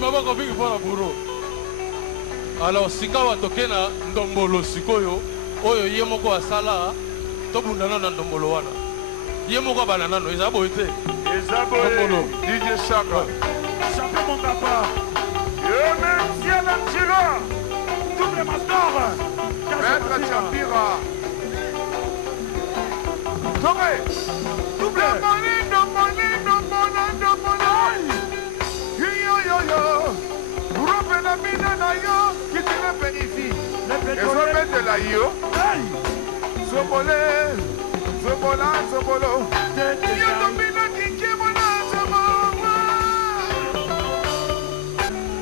maboko mingi pour la bourreau. Alors sikawa tokena ndombolo sikoyo oyo ye moko asala tobundana na ndombolo wana. Ye moko banana no ezabo ete. Ezabo DJ Chaka. Chaka mon papa. Yo merci à l'Angela. Double master. Maître Chapira. Double.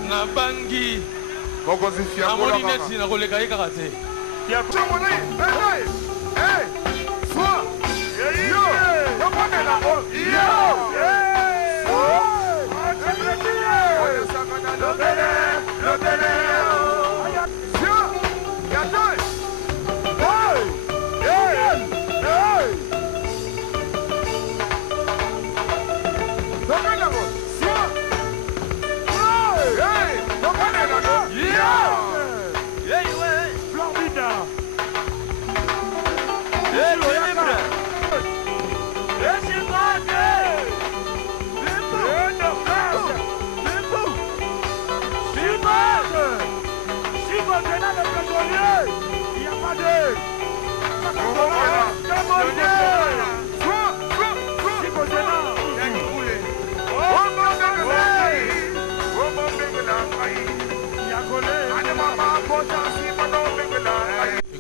Na bangi Kokozi fiakola amoni neti na koleka yeka te. Ya chomoni. Hey. Sois. Yo. Komone la o. Yo.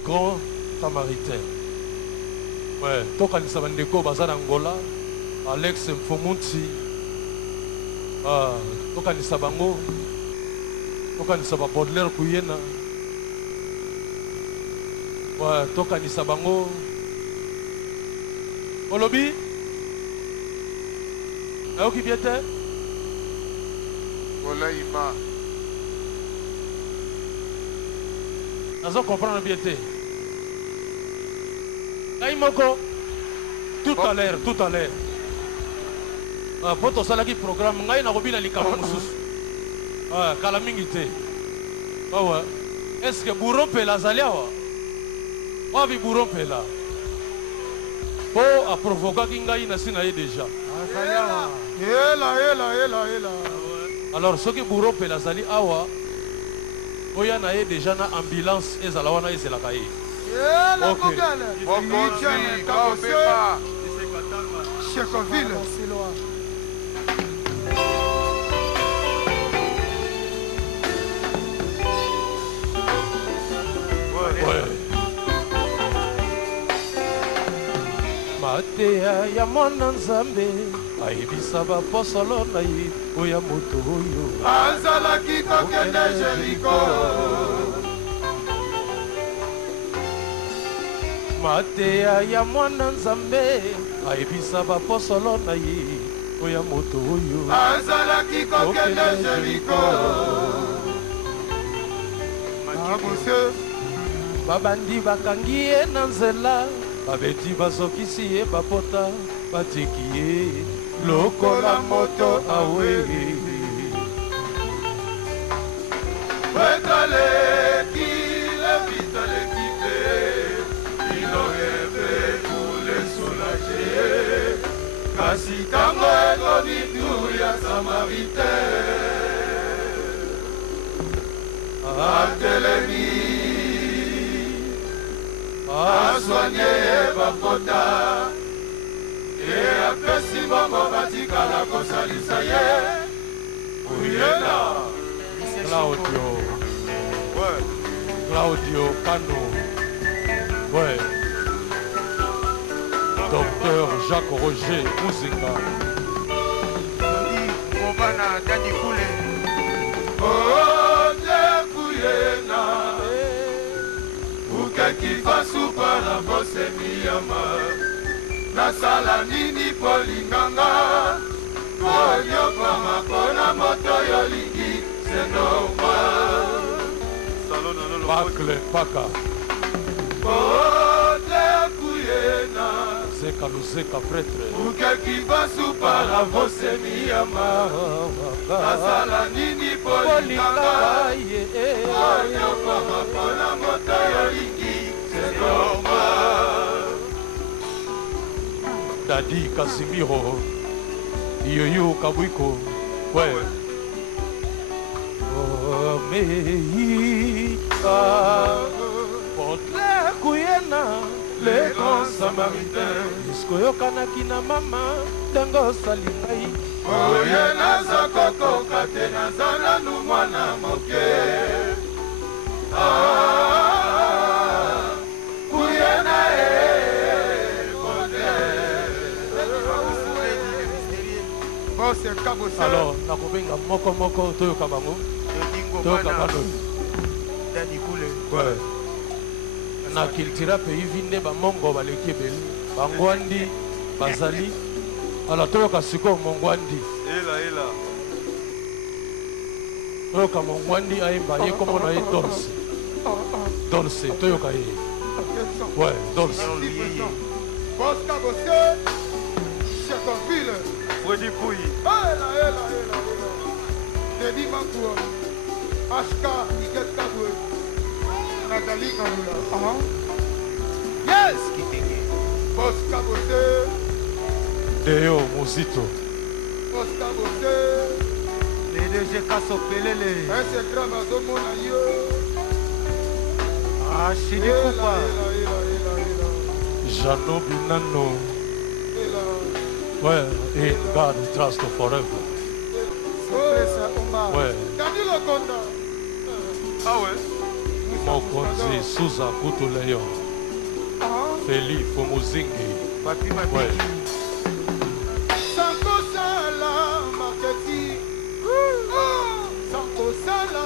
Grand Samaritain. Ouais, tokanisa bandeko baza na Angola, Alex Mfomunti. Tokanisa bango. Tokanisa ba Baudelaire kuyena. Ouais, tokanisa bango. Olobi? Ayoki biete? Olaïma. Nazo comprendre bien te. Aïmoko, tout à l'heure. Poto salaki programme, ngai na kobina likama mususu. Kala mingi te. Ouais. Est-ce que bourreau pela zaliawa? Wabi bourreau pela. Po a provoqué ngai na sina ye déjà. Ela. Alors ce que bourreau pela zali awa oya na ye déjà na ambulance ezala wana ezelaka ye. Checoville. Mateya ya mwana nzambe ayebisa baposolo na ye oya moto oyo azalaki kokende Jeriko. Mateya ya mwana nzambe ayebisa baposolo na ye oya moto oyo azalaki kokende Jeriko. babandi bakangi ye na nzela babeti bazokisi ye bapota batiki ye lokola moto awe Betaleki le vitaleki pe il aurait fait pour les soulager. Kasi tango ekoni tour ya Samaritain atelemi asoigné bapota e apesi bongo batikala kosalisa ye uyena Claudio Cano. Ouais. Docteur Jacques Roger Mouzinga. Kobana Dani Koulé. Oh, Dekuyena ukeki fasupa na bosemi yama nasala nini polinganga konyoka makona moto yolingi senoma Bakle Paka. Oh, Dekuyena Zeka Luzeka prêtre. Ukekiva supara vosemi yama. Nasala nini polinganga. Onyoko mapona moto yolingi. C'est normal. Dadi Casimiro. Yoyo Kabuiko. Ouais. Oh, Portrait Kuyena, les grands samaritains. Iskoyokanaki na mama, tango salikai. Oyena zakoko katena zana numwana moke. Kuyena alors, nakobenga moko moko toyoka bango. Toyoka bango. Ouais. Na culture pays vinde ba mongo baleki ebele. Bangwandi bazali. Alors toyoka siko mongwandi. Ela. Toyoka mongwandi ayemba ye komo na ye Dolce. Dolce toyoka ye. Ouais, Dolce. Bosca Bossé, Châteauville. Freddy Pouy. Ela. Debbie Mankoua. Ashka, Iget Kaboué. Nathalie Kanoula. Yes! Bosca Bossé. Deo Mosito. Bosca Bossé. Les DG Kasso Pelele. Un secret mazo mona yo. Ah, Chidi Koupa. Jano Binano. Ouais, et God we trust forever. Ouais. Danilo Konda. Ah ouais? Mokonzi Suza Kutuleyo. Feli Fomuzingi. Ouais. Sanko Sala Marketing. Sanko Sala.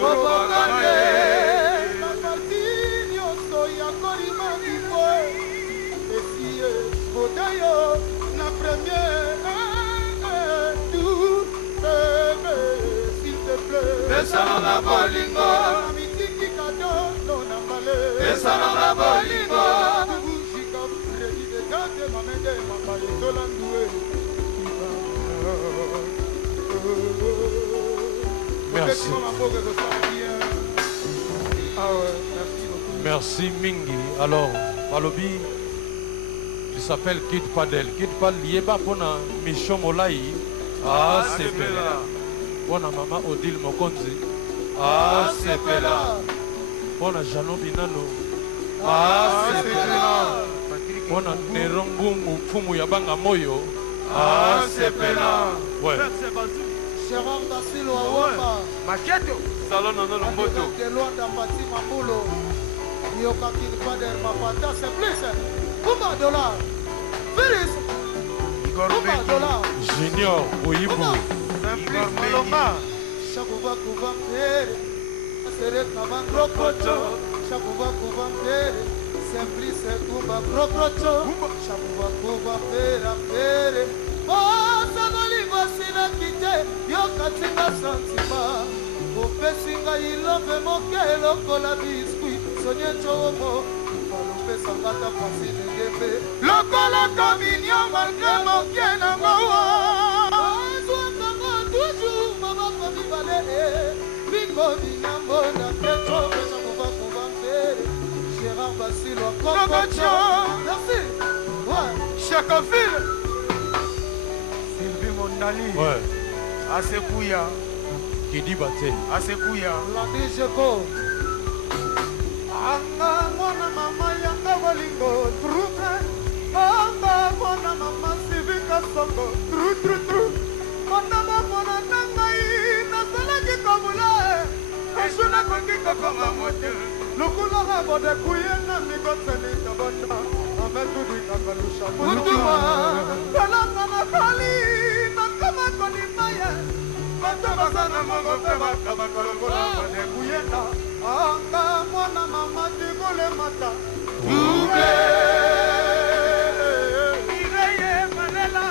Robokane. Mabatini Osoya Korima Vivo. Essie Bodayo. La première. Tout. S'il te plaît. Besana bolingo. Amitiki kado. Non ambalé. Besana bolingo. Merci. Merci Mingi. Alors, Balobi, il s'appelle Kid Padel. Kid Padel, Lieba Pona Michon Molai. Ah, c'est Pela. Pona Mama Odile Mokonzi. Ah, c'est Pela. Pona Jano Binano. Ah, c'est Pela. Pona Nerongungu Fumu Yabanga Moyo. Ah, c'est Pela. Ouais. Gérard Bassilo Awamba. Maketo. Salon dans le moto. De loin d'Ambati Mambulo. Yoka Kid Padel Mapata, c'est plus. Combien de dollars? Félix. Combien de dollars? Junior Oyibo. Simplice Maloma. Chakuva Kuvampere. Sere Kavan Krokocho. Chakuva Kuvampere. Simplice Kumba Krokocho. Chakuva Kuvampere. Pere. Bosa Bolingo Sina Kite. Yoka Tinga Santima. Opesinga ilove moke lokola biskuit. Sonye Chomo. Palompe Sangata Pasi Negepe. Lokola Kaminyo malgré moke Nangawa. Toujours Mama Fami Balé. Biko Binambo na Kecho. Pesa Kuva Kuvampere. Gérard Bassilo Krokocho. Merci. Ouais. Chacoville. Sylvie Mondali. Ouais. Asekouya. Kidi Bate. Asekouya. La DGCO. Anga mwana mama yanga bolingo trupe. Anga mwana mama sivika songo tru. Mwana mwana nangai nasalaki kabula. Eshuna kongi kokonga mote. Lukula rabode kuyena mikoteni kabanda. Ametu dikalusha mutuwa. Kalanga na kali nakama konimaye. Batabazana mongo peba kama kolongola mane kuyena. Anga mwana mama tigole mata. Double. Ireye manela.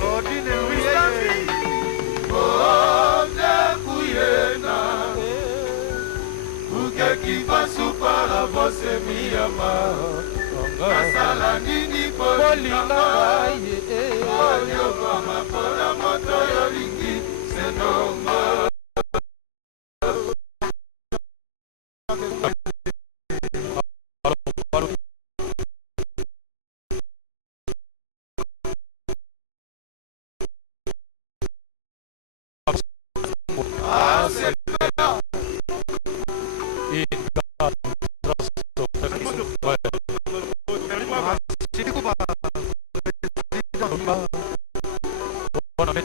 Rodine Louis. Ode kuyena. Uke kifa supara vose miyama. Asa olinga ye oyokoma mpona moto yolingi senongo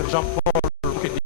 Jean-Paul Mukedi.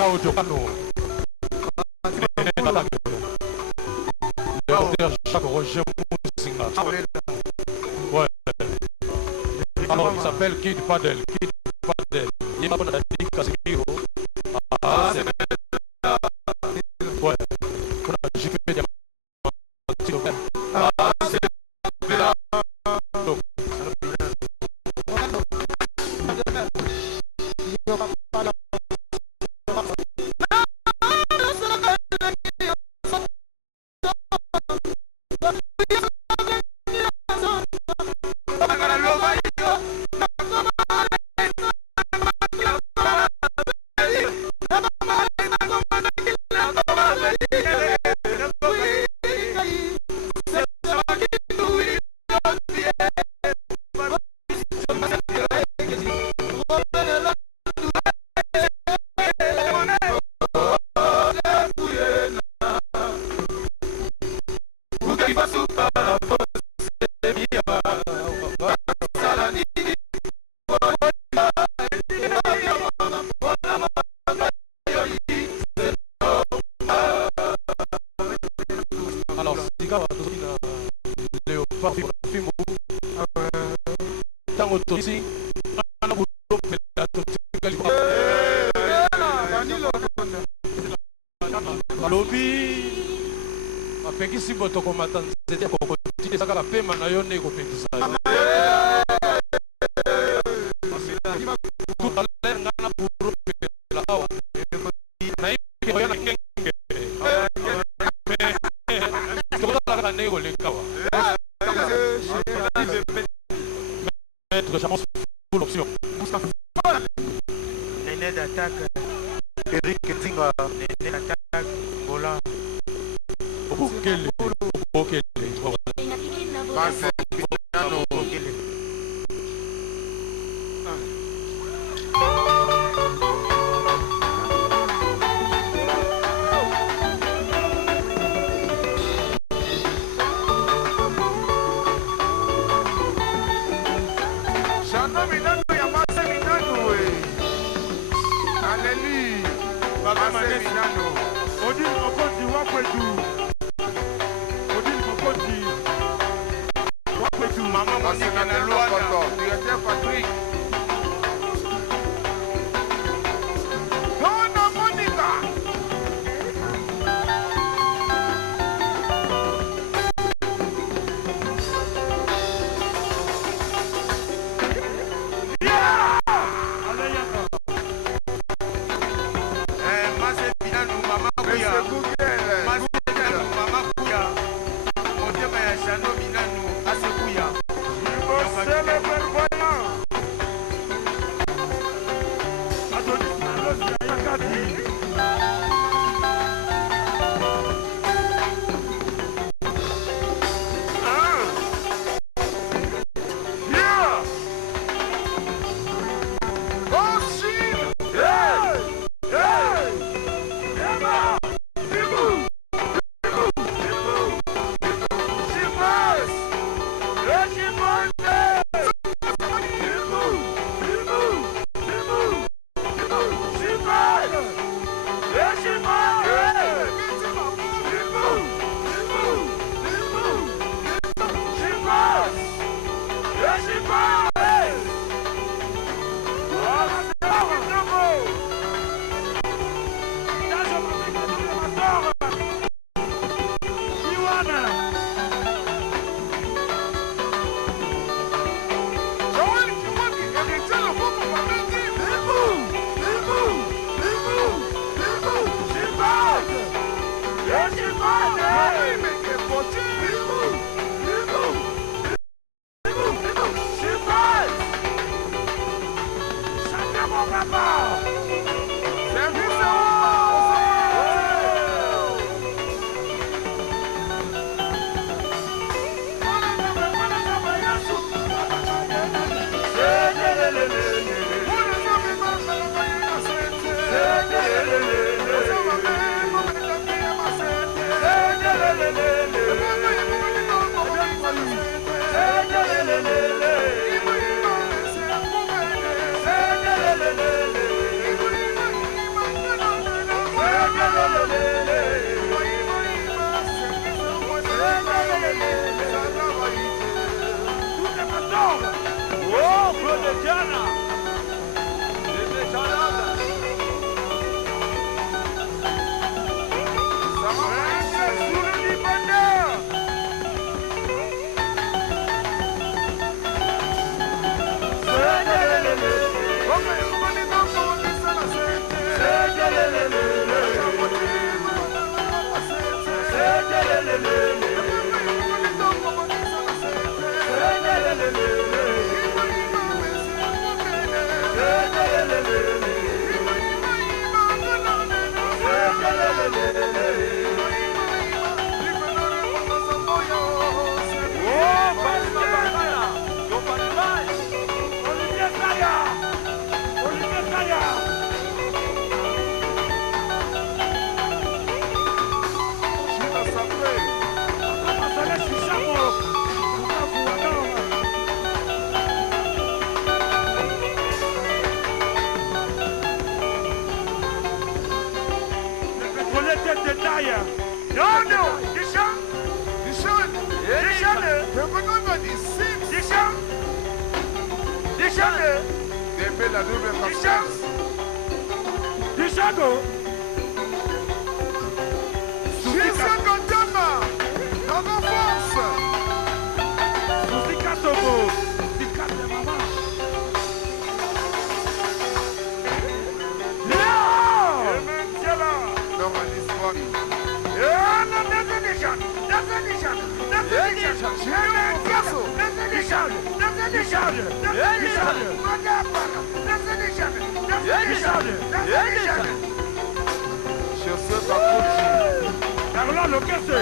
Claudio Cano, le docteur Jacques Roger Moussinga. Ouais. Alors il s'appelle Kid Padel. Il est pas dans la ligue Casimiro. Ah, c'est ouais. On a JP Diamant. apekisi boto komata nzete kokoti esaka pema na yo nde kopekisa yo tutalenga na buro pela awa na ibi oya na ngenge tokotalaka nde kolekawa maître chamos pour l'option Néné d'attaque Eric Tinga Néné d'attaque Bola Okele Dembélé la double captaine. Dichago. Chisa Kantama. Dans la force. Sousika Togo. Sousika de maman. Chaussette à Kouchi. Carla Lokese.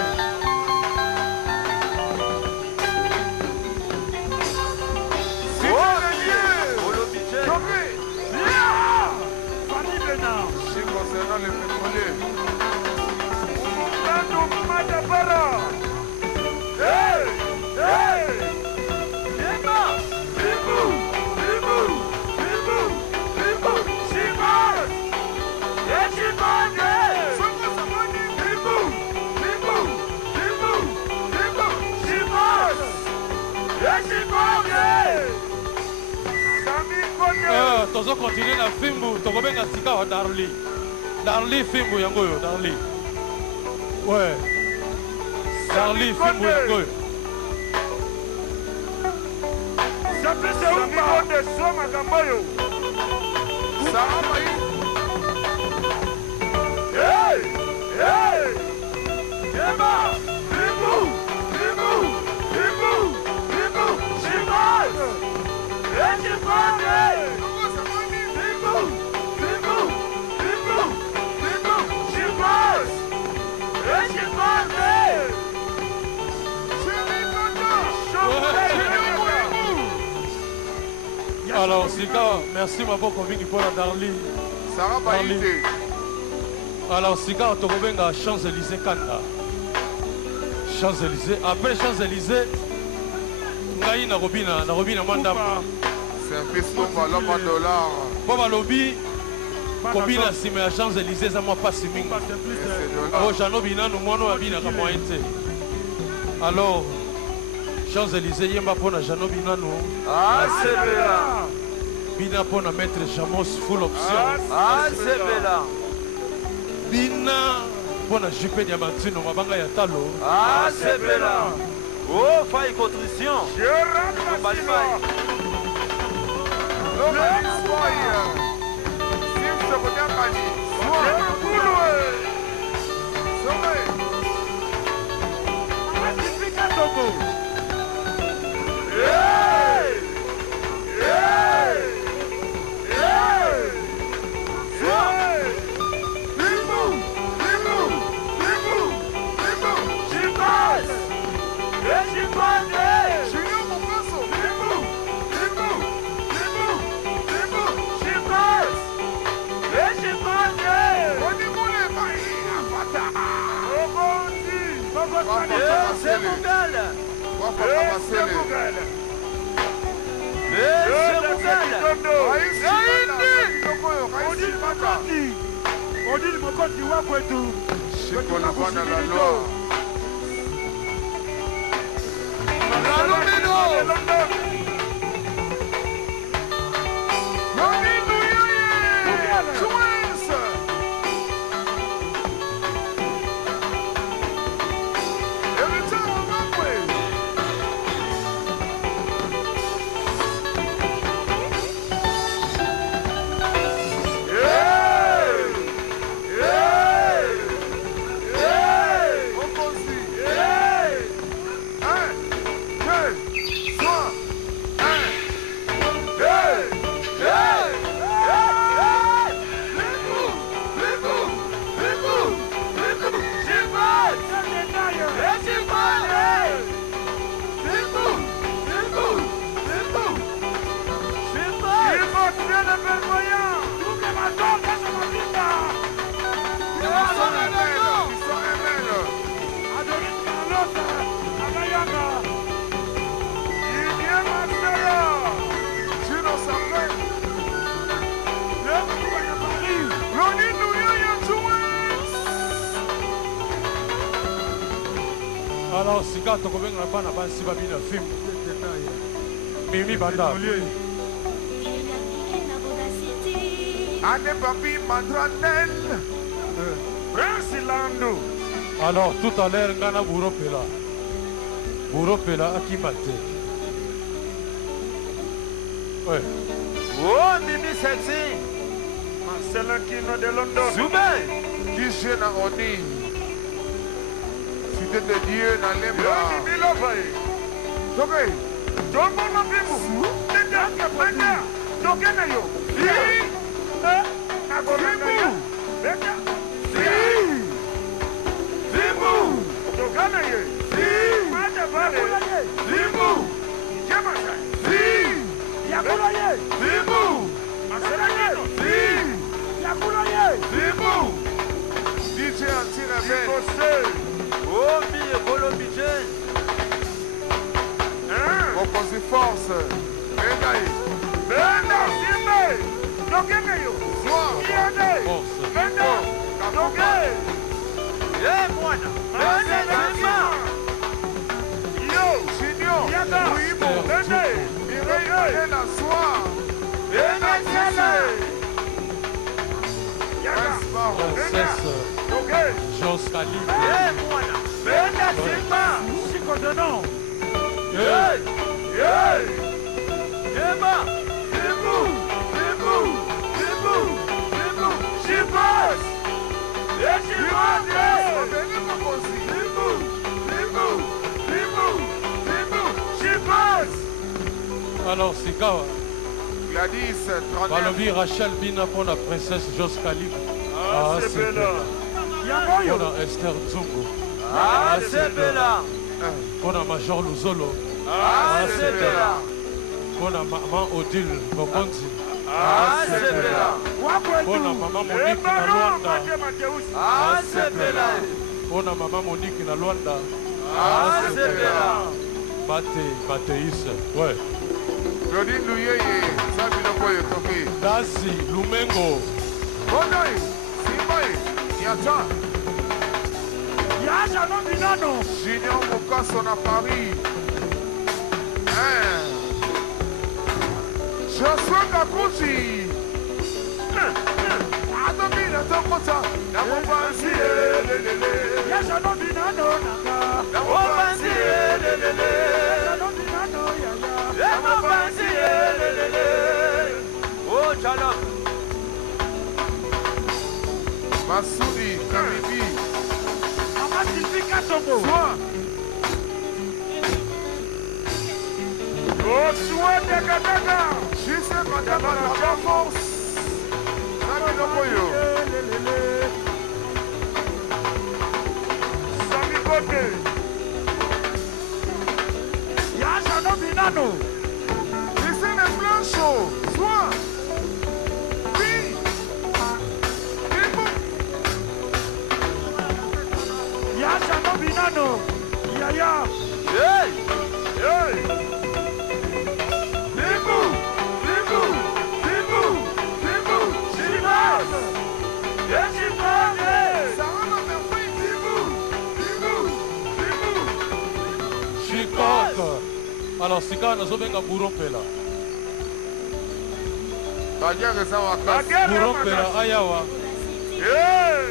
Fanny Benard. Chez concernant les pétroliers. Mando Madabara. Hey! Hey! Yema! Bibu! Bibu! Bibu! Bibu! Shimas! Yeshimane! Bibu! Bibu! Bibu! Bibu! Shimas! Yeshimane! Sami Kote! Tozo continue na fimbu tokobenga sika wa Darli. Darli fimbu yango yo Darli. Ouais. Darli fimbu yango yo. Sape se umba onde soma gamboyo. Sarah Maï. Hey! Hey! Yema! Bibu! Bibu! Bibu! Bibu! Shimas! Yeshimane! Bibu! Bibu! Bibu! Bibu! Shimas! Yeshimane! Alors sika merci maboko mingi mpona Darli. Sarah Baïté. Alors sika tokobenga Champs-Élysées Kanda. Champs-Élysées après Champs-Élysées ngai na robina mandamba. C'est un piston à l'homme $. Po balobi kobina nsima ya Champs-Élysées eza mwa pasi mingi. O janobi nanu mwana oyo abinaka moyen te. Alors Champs-Élysées yemba mpona janobi nanu. Sebela. Bina mpona maître Jamos full option. Sebela. Bina mpona Juppé Diamantino mabanga ya talo. Sebela. Oh, faille contrition. Alors, si quand on commence à faire un film, Mimi Banda. Ane papi Madranel. Prince Lando. Alors, tout à l'heure, Ngana Bouropela. Bouropela Akimate. Ouais. Oh, Mimi Sexy. Marcel Kino de London. Soubé. Qui jeune à Oni. Cité de Dieu dans les bras. Mimi Lovae. Ok. Tombo no bimu. Tenda kapenda. Tokena yo. Bimu. Beka. Bimu. Tokana ye. Mata vale. Bimu. Jamasa. Yakula ye. Bimu. Masela ye. Yakula ye. Bimu. DJ Anti-Rebelle. Kose. Oh, mi Colombier. Opposé force. Bengaï. Benda. Simbe. Tokena yo. Soir. Yane. Force. Benda. Toke. Eh, moana. Masela. Yo. Junior. Yada. Ouimo. Bende. Mireille la soir. Princesse Toke. Jos Khalif. Eh, moana. Benda Simba. Chikodono. Yeah. Hey. Eba. Bimu. Bimu. Bimu. Bimu. She pass. Yes, she pass. Bimu. Bimu. Bimu. Bimu. She pass. Alors, Sikawa. Gladys, 39. Balobi Rachel Bina pour la princesse Jos Khalif. Ah, c'est bella. Yamoyo. Pour la Esther Nzungu. Ah, c'est bella. Pour la Major Luzolo. Ah, c'est bella. Pour la maman Odile Bokonzi. Ah, c'est bella. Pour la maman Monique na Luanda. Ah, c'est bella. Pour la maman Monique na Luanda. Ah, c'est bella. Bateis. Ouais. Claudine Louyeye, Sabino Koye Toki. Dasi Lumengo. Bonoi, Simbaye, Yata. Yaja no binano. Junior Mokasso na Paris. Joshua Kakuchi. Adomina Tokota. Namobansi, Yaja no binano naka. Namobansi, Yaja no binano yaya. Oh, Jalop. Masudi, Kamibi. Mama Sylvie Tombo. Soin. Oh, soin de Gadaga. Juste Madame la force. Sabino Koyo. Sami Kote. Yaja no binano. Laissez les blanchos. Soin. Oui. Yaja no binano. Yaya. Hey. Hey. Bimu. Bimu. Bimu. Bimu. Chivas. Yes, Chivas. Sarah la merveille. Bimu. Bimu. Bimu. Chicote. Alors, Sikawa nazobenga Bouropela. Baguerre ça va casser. Bouropela Ayawa. Hey.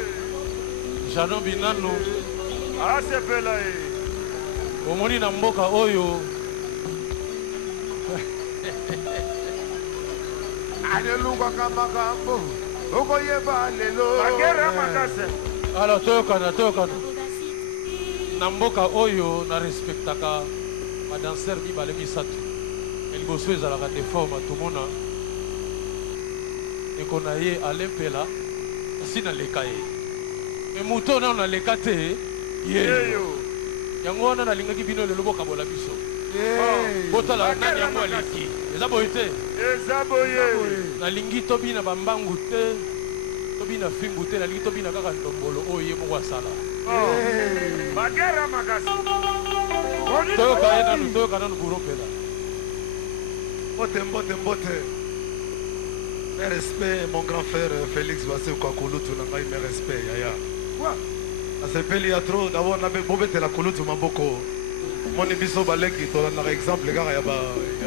Jano Binano. Ah, c'est bella. Omoni na mboka oyo. Alléluia kamakambo. Okoyeba lelo. Baguerre makase. Alors, toyokana. Na mboka oyo na respectaka badanser mibale misato. Eliboso ezalaka deforme atomona. Eko na ye alempela. Si naleka ye. Me moto na naleka te. Ye. Yango wana nalingaki bino lelo bokabola biso. Botala nani yango aleki. Eza boye te. Ezaboye. Nalingi tobina bambangu te. Tobina fimbu te. Nalingi tobina kaka ndombolo oyo ye moko asala. Baguerre makase. Toyoka nanu Bouropela. Mbote. Mes respects, mon grand frère Félix Bassé Kwakulu, tu n'as pas eu mes respects, Yaya. asepeli ya trop d'abord bobetela kulutu maboko moni biso baleki tolandaka exemple kaka ya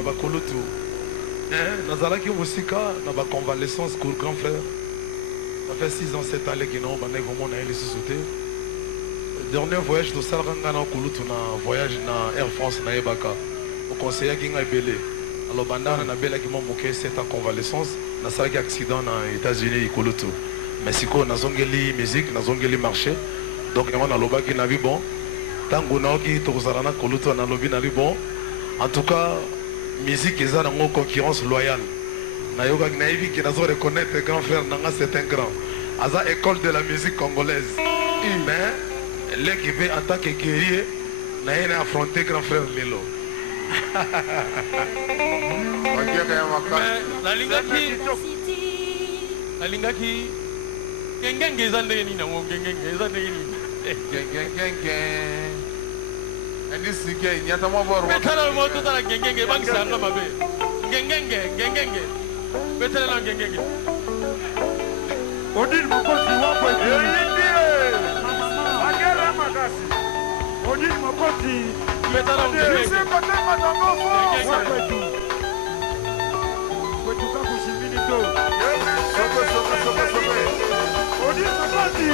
bakulutu nazalaki mosika na baconvalescence cour grand frère ça fait 6 ans 7 ans leki nao bandaki komona ye lisusu te dernier voyage tosalaka ngai na kulutu na voyage na Air France nayebaka okonseyaki ngai ebele alors bandana nabelaki mwa moke 7 ans convalescence nasalaki accident na États-Unis kulutu mais sikoyo nazongeli musique nazongeli marché donc yango nalobaki nabi bon ntango naoki tokozala na kulutu nalobi nabi bon en tout cas musique eza nango concurrence loyale nayokaki nayebi ke nazo reconnaître grand frère nanga c'est un grand aza école de la musique congolaise mais leki mpe en tant que guerrier naye na affronter grand frère lelo nalingaki ngengenge eza ndenge nini yango ngengenge eza ndenge nini betala mo totala ngengenge ebangisa yanga mabe ngengenge betelela ngengenge Odile Mokosi wako agera makasi Odile Mokosi betala ngengenge kwetuka kushimini to Odile Mokosi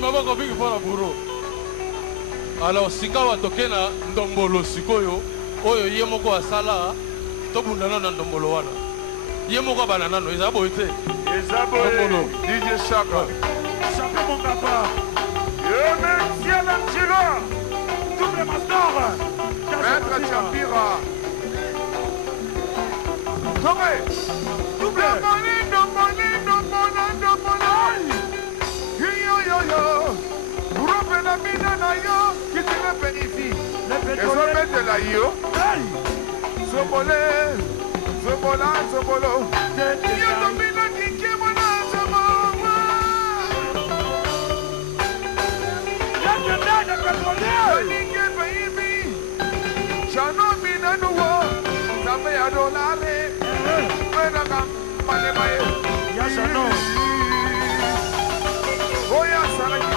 maboko mingi mpona buro alors sikawa toke na ndombolo sikoyo oyo ye moko asala tobundana na ndombolo wana ye moko abana nano eza boye te ndombolo DJ Shaka Chape mon papa Monsieur Lanchilo double master Maître Chapira double Urope na mina na yo kitime benefit ezobete la yo sobole sobolo yo domina kike mona soboma ya dada petrolier nike baby chano mina nuwo sabe ya dolare wena kam pale bae ya chano oya saraki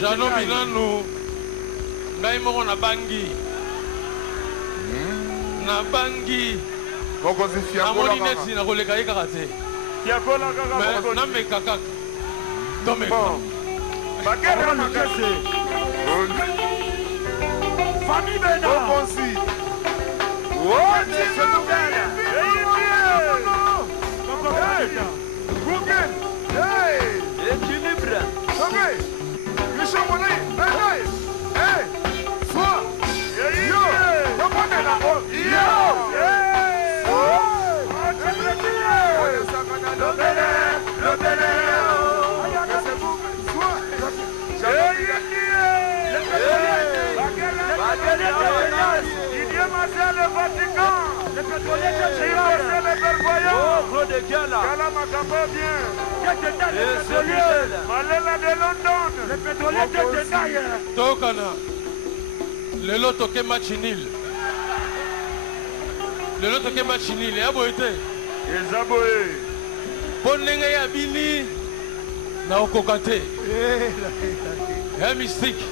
Jano Binanu ngai moko na bangi namoni neti na koleka ye kaka te nameka kaka tomeka bagera makasi famille bena Équilibre. Le pétrolier de Chirac, le Claude Gala. Gala Makambo bien. Malela de London. Le pétrolier de détail. Tokana. Lelo toke match nul. Lelo toke match nul. Ya boite. Ezaboé. Bonenge ya bini. Na okokate. Ya mystique.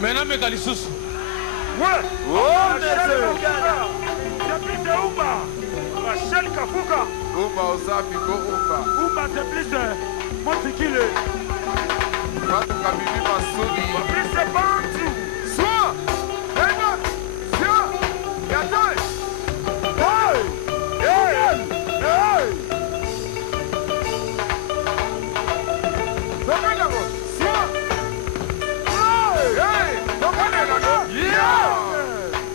Maintenant meka lisusu. Ouais. Oh, monsieur. C'est plus de Oumba. Rachel Kafuka. Umba Osafi go Umba. Oumba c'est plus de Montikile. Batu Kabibi Masudi. Plus de Bantu. Sois. Ena. Sia. Yatoy. Hey. Hey. Hey. Tokanako. Sia. Hey. Tokanako. Yeah.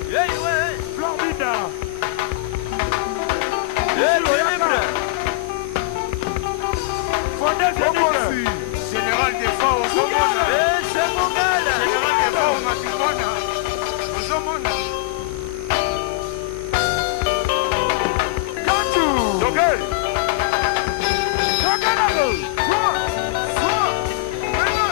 Hey, ouais. Florida. Équilibre. Fondé Bobosi. Général des Fois au Somona. Et c'est mon gars là. Général des Fois au Matimona. Au Somona. Kantu. Ok. Tokanako. Sois. Sois. Ena.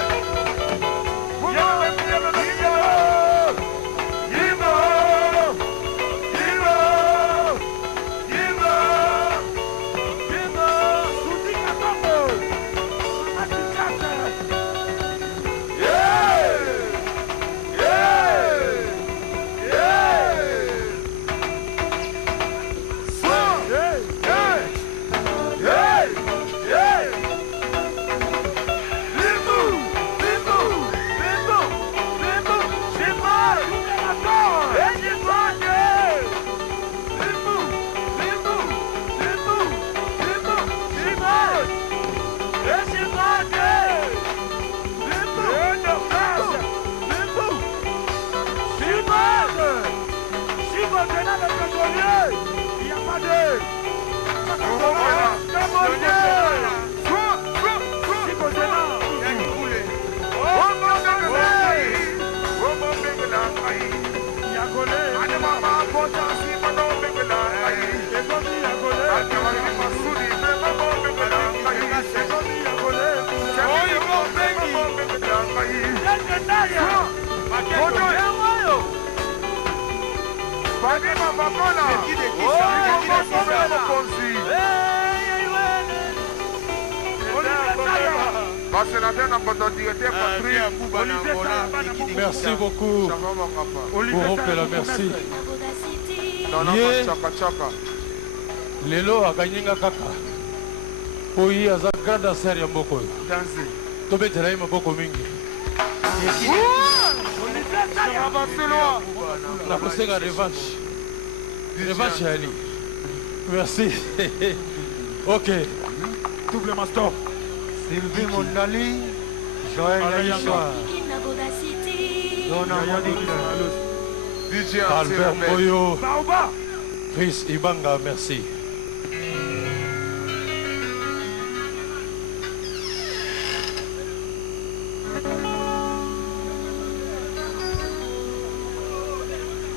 Merci beaucoup. Boropela, merci. Lelo akanyinga kaka. Oyi aza grande sœur ya mboko oyo. Tobetela ye maboko mingi. Nakosenga revanche. Revanche ya li. Merci. Ok. Double master. Sylvie Mondali, Joël Yaïchoua, Dona Monique, DJ Albert Moyo, Baoba. Chris Ibanga, merci.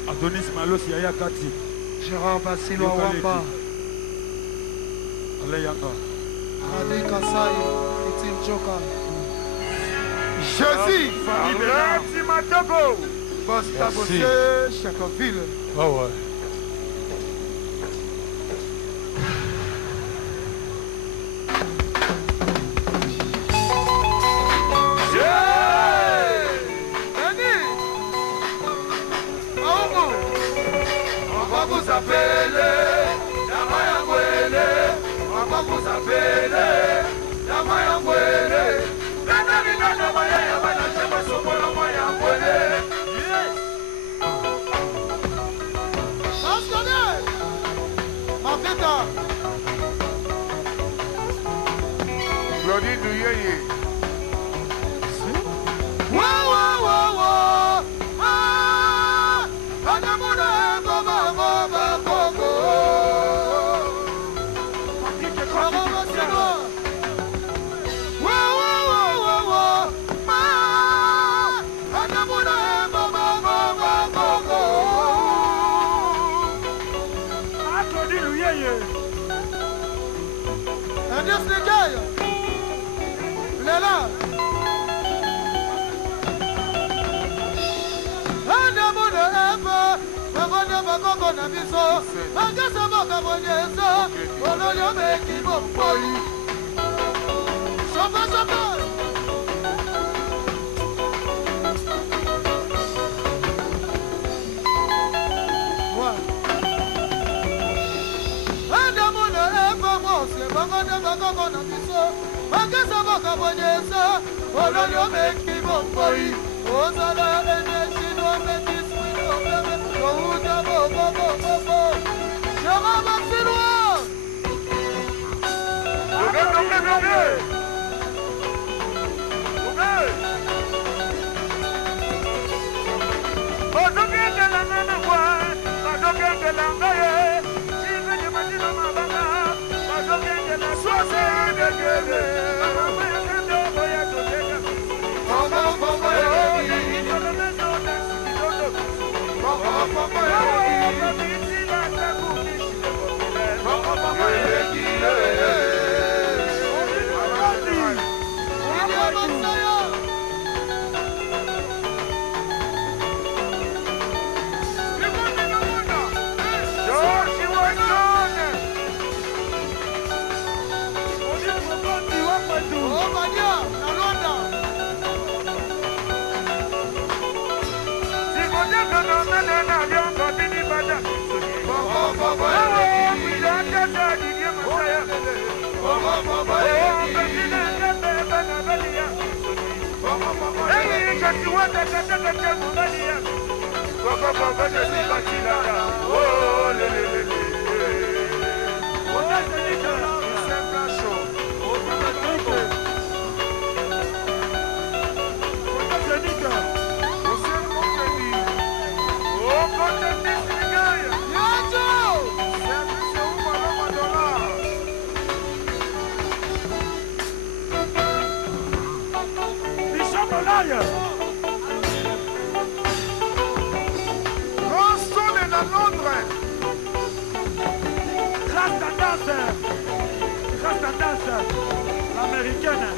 Adonis Malos Yaya Kati. Gérard Bassilo Wamba, Aleyanga. Adi Kasai, Etim Joka, Jésus. Arleti Matoko. Costa Merci. Bossé, Chacoville, Ah ouais. Claudine Douyeye. and this the guy. na biso makasa boka bonyezo ololio meki bompoi sopa sopa Adamuna eva mose bangana bakoko na biso makasa boka bonyezo ololio meki bompoi ozala energy no meki swino bebe ouja bo Chama Maxilo l'américaine,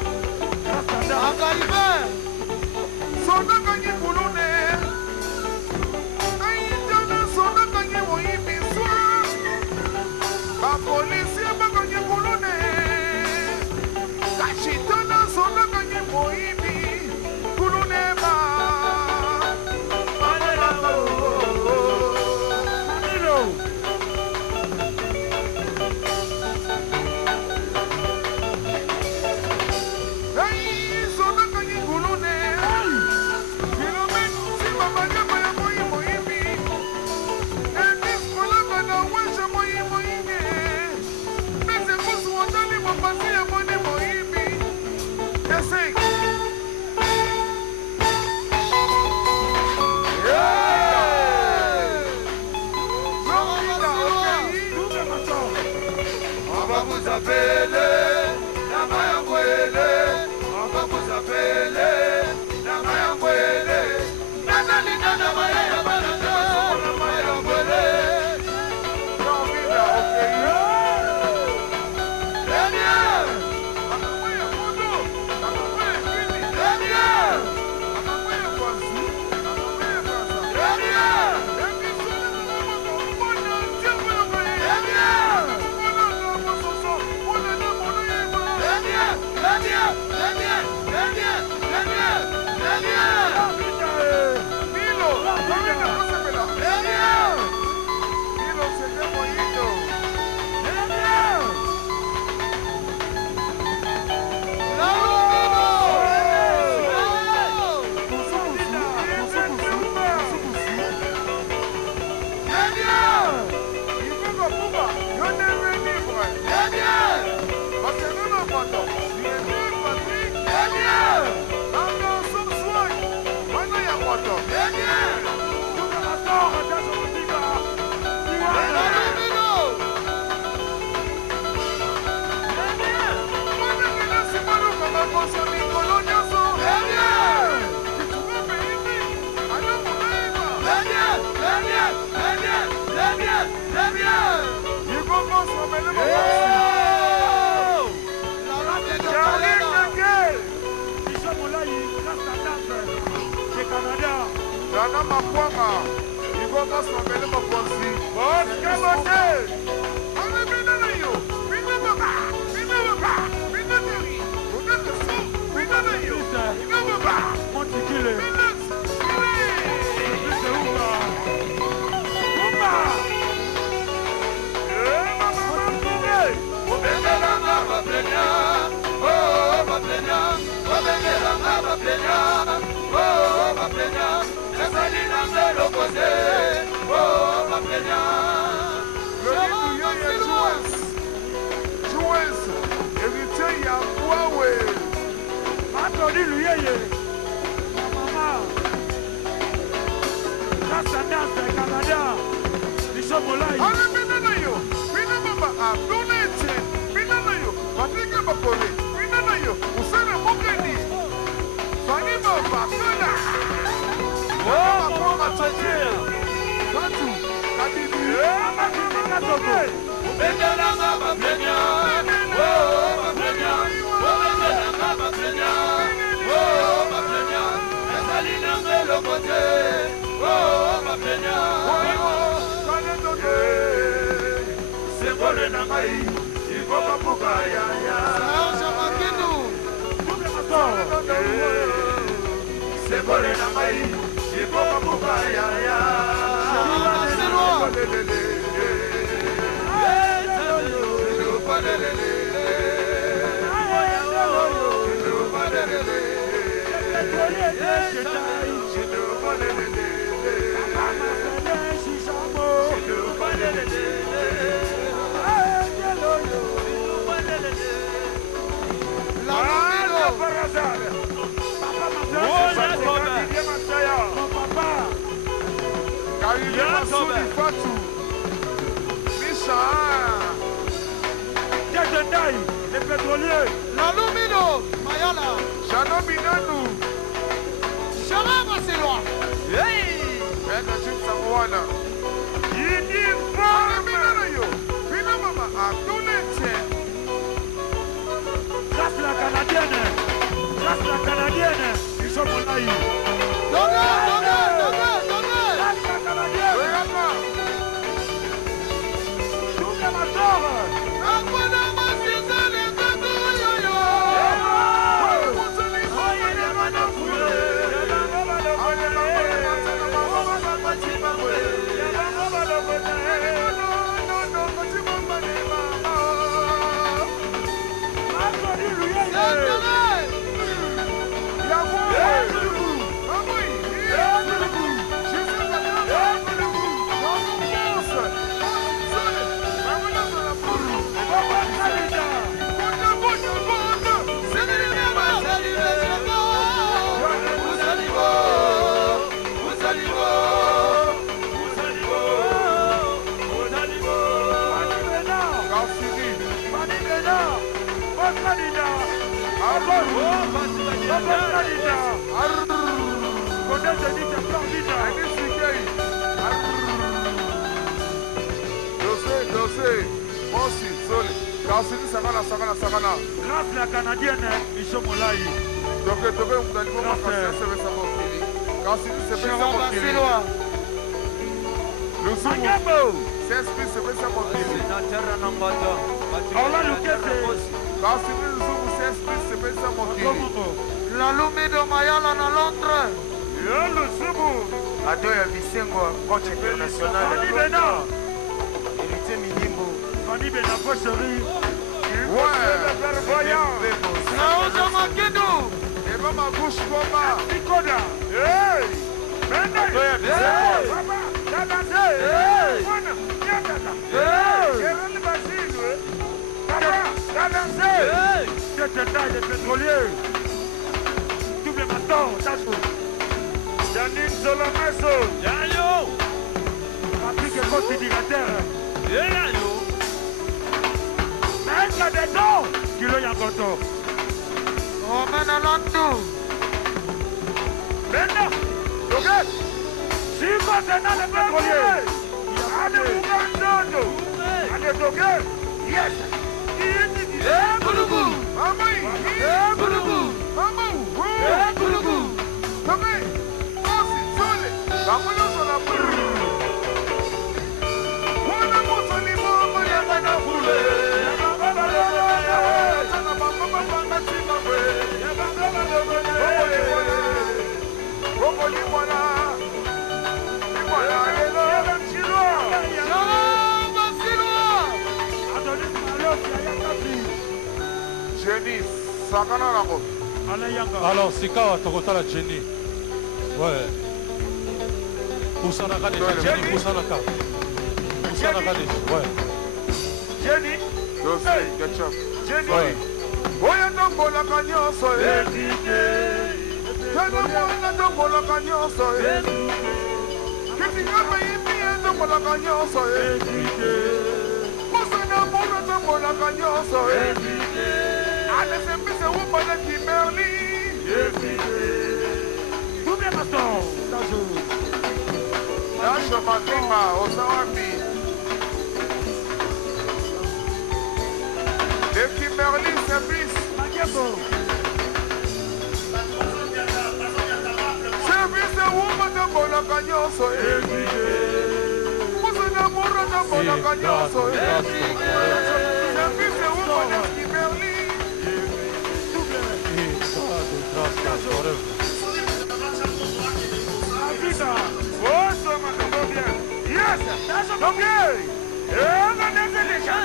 commence à mener mon conseil. Les pétroliers, l'alumino, Mayala, Jano Binanu, Sharama Silwa, grâce la Canadienne, ils sont mon aïe. Grâce la Canadienne, ils sont mon aïe. l'alumino, Mayala, na Londres. Adoya Bisengo, coach international. Héritier Minimbo. Fanny Benapocherie. Ouais. Naoza Makidu. Et va ma bouche Boma. Nicoda. Hey. Adoya Bisengo. C'est un taille de pétrolier. Double maton, Tasso. Janine Zolomeso. Yayo. Patrick Considérateur. Yayo. Maître des dons. Kilo Yangoto. Omena Landu. Maintenant. Doguet. Si maintenant le pétrolier. Allez, Bougandodo. Allez, Doguet. Yes. Bulugu. Bulugu. Bulugu. Bongo Limona. Limona, hello. Jenny, Sakana Rango. Alors, Sikawa, Tokotala Jenny. Ouais. Poussana Kade, Jenny, Poussana Kade. Poussana Kade, ouais. Jenny. Dossier, ketchup. Jenny. Ouais. Oya tombola kanyoso Oya tombola kanyoso Kitinga mayimbi tombola kanyoso Musana mona tombola kanyoso Ale sempise wumba na Kimberly Double baston. Nasho Matima, Osawapi Le Kimberly Service Service wumba tombola kanyoso Musana mona tombola kanyoso Service wumba na Kimberly Avisa. Oh, ça m'a bien. Yes. Donc bien. On a des élections.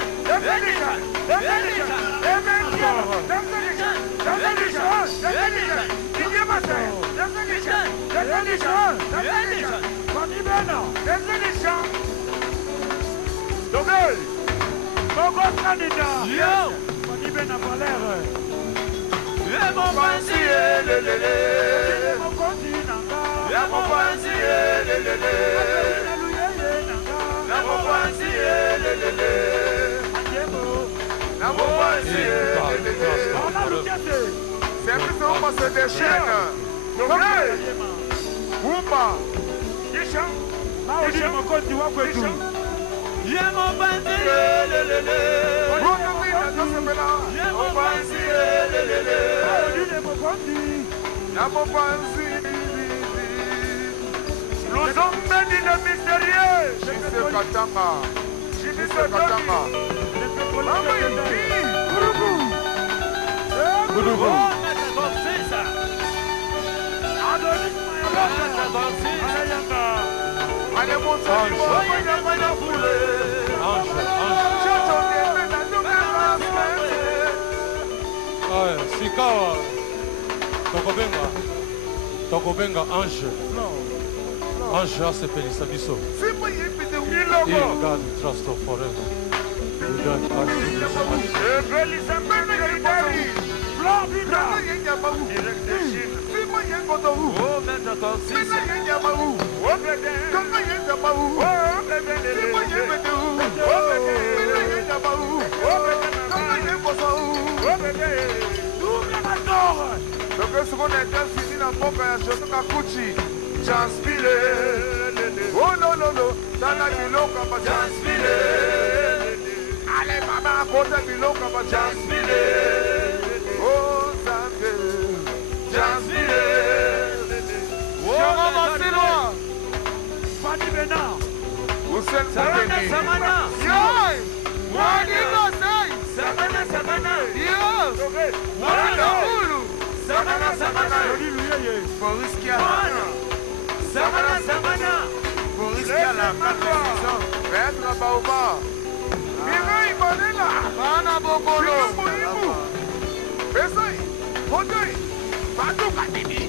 Service wumba se déchaîne Wumba Nous sommes bénis le mystérieux. Jise Katanga Jise Katanga Ale Monsani Ouais, Sikawa, Tokobenga Ange. Ange a sepelisa biso. He God we trust of forever. We don't ask Donc ce qu'on a déjà fini dans mon voyage, je suis à Kuchi. Transpiré, oh non non non, dans la bilonga va transpiré. Allez maman, côté bilonga va transpiré. Oh santé, transpiré. Oh maman c'est loin. Fanny Bena. Hussein Boubeni. Yoy! Wadigo say! Savana. Yo! Wadikulu! Boris Kiala. Savana. Boris Kiala, 4 ans. Maître Baoba. Mireille Manela. Bana Bokolo! Besai. Kodoi. Fatou Katini.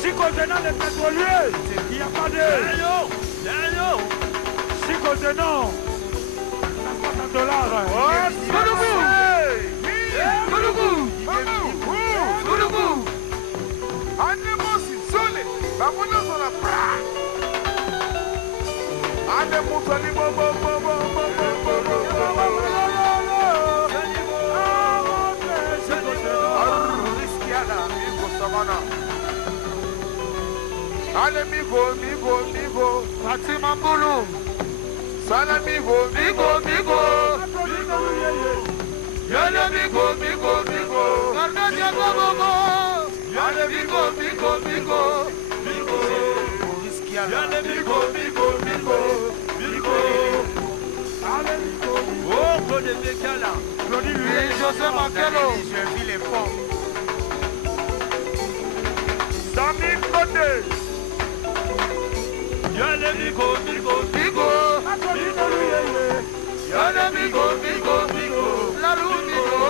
Si contenant les pétroliers, il n'y a pas de... Dario. Si contenant, $50. Ande mosi sole. Bamono sola pra. Ande mutali bo. Riskiala, Migo Savana. Ale Migo. Fatima Mbulu! Sana Migo. Yale Migo. Gargadia Bobo! Yale Migo. Yale Migo. Oh, Claude Bekala. Et José Makelo! J'ai vu les ponts. Dami Kote. Yale Bigo, Bigo, Bigo. Atoni Noluyeye. Yale Bigo, Bigo, Bigo. Lalu Bigo.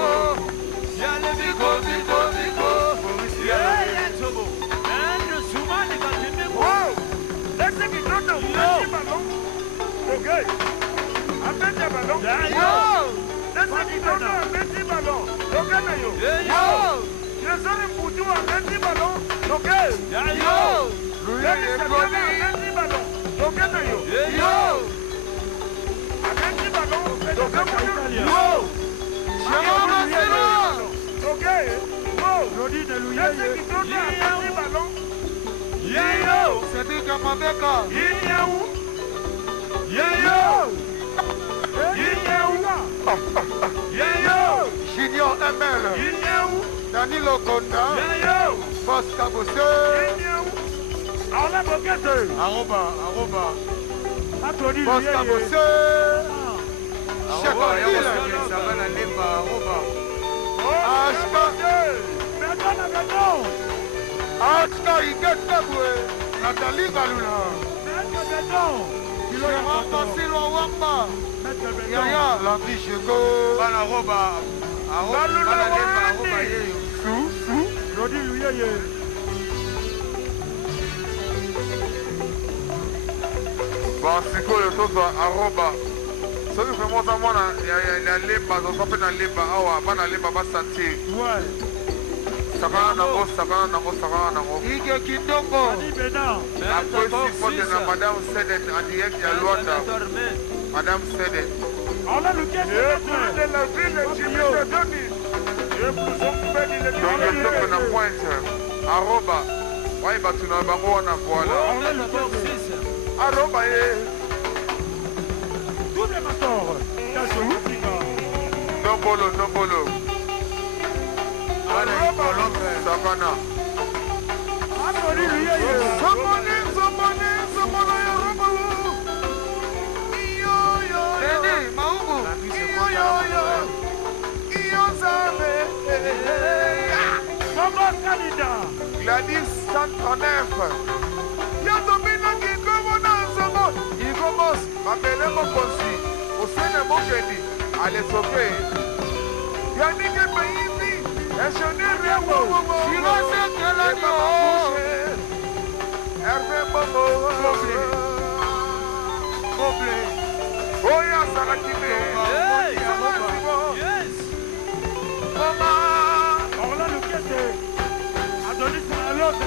Yale Bigo, Bigo, Bigo. Yale Tobo. And Sumani Katimi. Wow. Let's take it on now. Petit ballon. Okay. Petit ballon. Wow. Let's take it on now. Petit ballon. Okay, Nayo. Wow. Je suis un boutou à petit ballon. Okay. Yo. Petit ballon. Okay, Nayo. Yo. Petit ballon. Yo. Shama Silo. Okay. Wow. Rodi de Let's take it on now. Petit ballon. Yayo. Cédric Amabeka. Yayo. Yayo. Junior ML. Danilo Konda. Boss Kabose. Arla Bokete. Aroba. Atoni Boss Kabose. Chekotile. Ashka Iketebwe. Nathalie Galula. Wamba Silo Wamba. Yaya Lambi Cheko. Rodi Luyeye. Bon, sikoyo tozo aroba. Soki vraiment ta mwana ya lemba, zozo pe na lemba awa, bana lemba ba santi. Ouais. Sakana nango. Ige Kindongo. Après si fote na Madame Seden en direct ya Luanda. Madame Seden. On a le quai de la ville de Jimmy de Doni. Et vous avez le Donc je toque na pointe. Aroba. Ouais, bah tu n'as pas beau na voilà. On a le top 6. Aroba double mator. Nombolo. Sakana. Atoni Luyeye. Somone ya Aroba. Denis Maungu. Somos candidat. Gladys 139. Yatomina Kikomo Nansomo. Igomos, Mabele Mokosi. Osene Mokedi. Alesoke. Yanike Bayibi. Eshone Remo. Shirose Kelanyo. Hervé Momo. Oya Sarakime. Yes. Mama. On a le quai de Adonis à l'autre.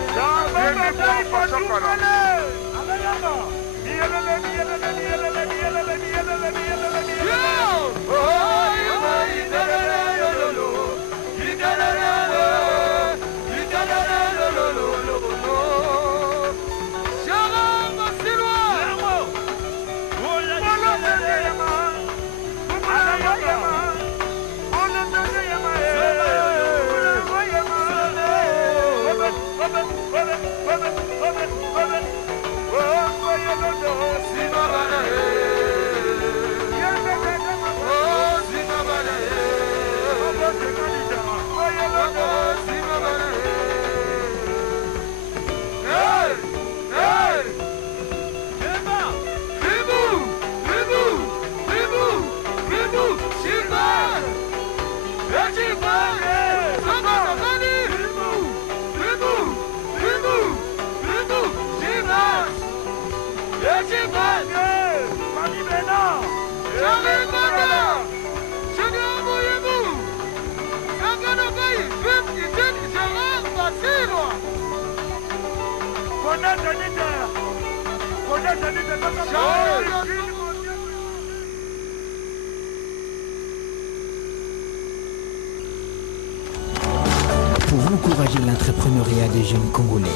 Pour encourager l'entrepreneuriat des jeunes Congolais.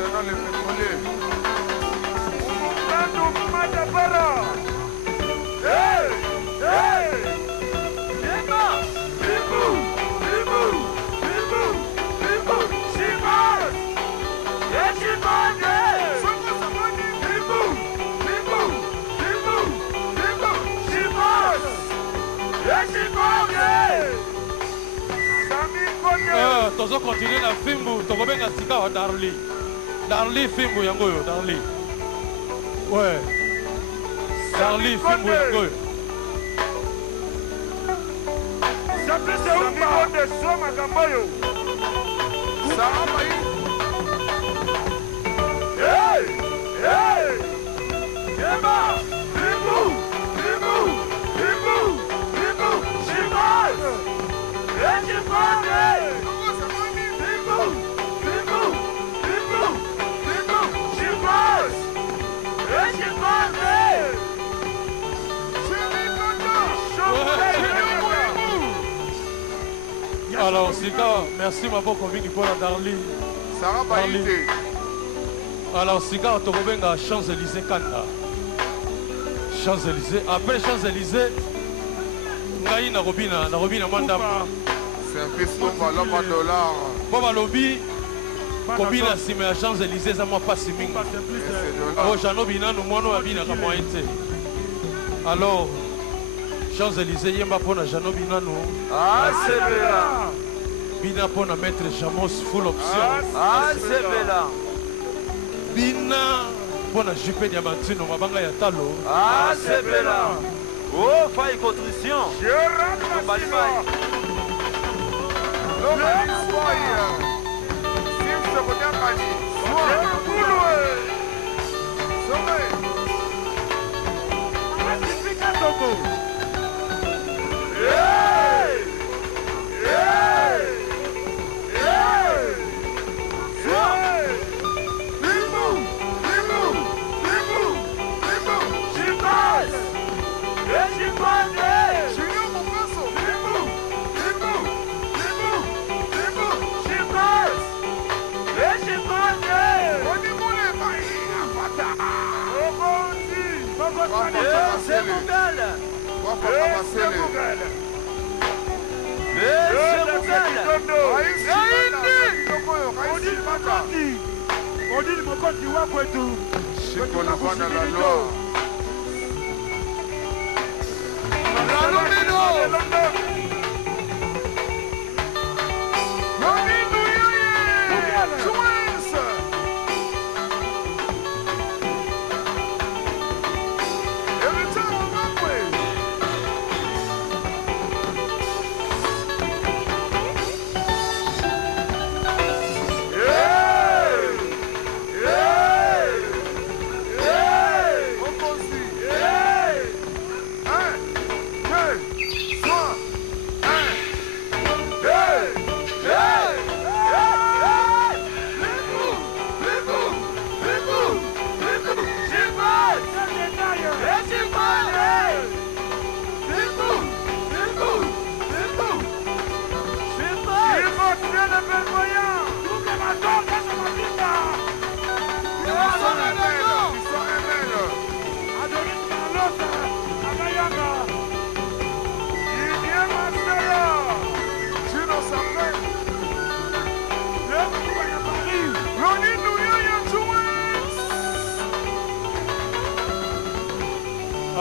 concernant les pétroliers. Hey! Hey! Yema! Bibou! Bibou! Bibou! Bibou! Chimaz! Yeah, Chimaz! Bibou! Bibou! Bibou! Bibou! Chimaz! Yeah, Chimaz! Sami Konyo! Tozo continue na fimbu, tokobenga sika wa Darli. Darli fimbu yango yo, Darli. Ouais. Darli fimbu yango yo. Sami Konyo Soma Gamboyo. Sarah Hey! Hey! Yema! Bibou! Bibou! Bibou! Bibou! Chimaz! Yeah, Chimaz! Bibou! Bibou! Bibou! Bibou! Chimaz! Yeah, Chimaz! Alors, Sika, merci ma beaucoup mingi pour la Darli. Sarah Baïté. Alors, Sika, tokobenga Champs-Élysées Kanda. Champs-Élysées. Après Champs-Élysées, ngai na robina mandama. C'est un piston par l'homme en dollars. Bon, lobby, kobina sima ya Champs-Élysées, ça m'a pas si mingi. Oh, jano bina no mono abina ka moyen te. Alors, Champs-Élysées, yemba pona jano bina no. Ah, c'est bella! Bina pona maître Jamos full option. Ah, c'est bella! Bina pona jupe diamantino mabanga ya talo. Ah, c'est bella! Oh, faille contrition! Je rentre pas C'est mon gars! C'est mon gars! Odile Mokondi wa kwetu. Shiko la bana la loi.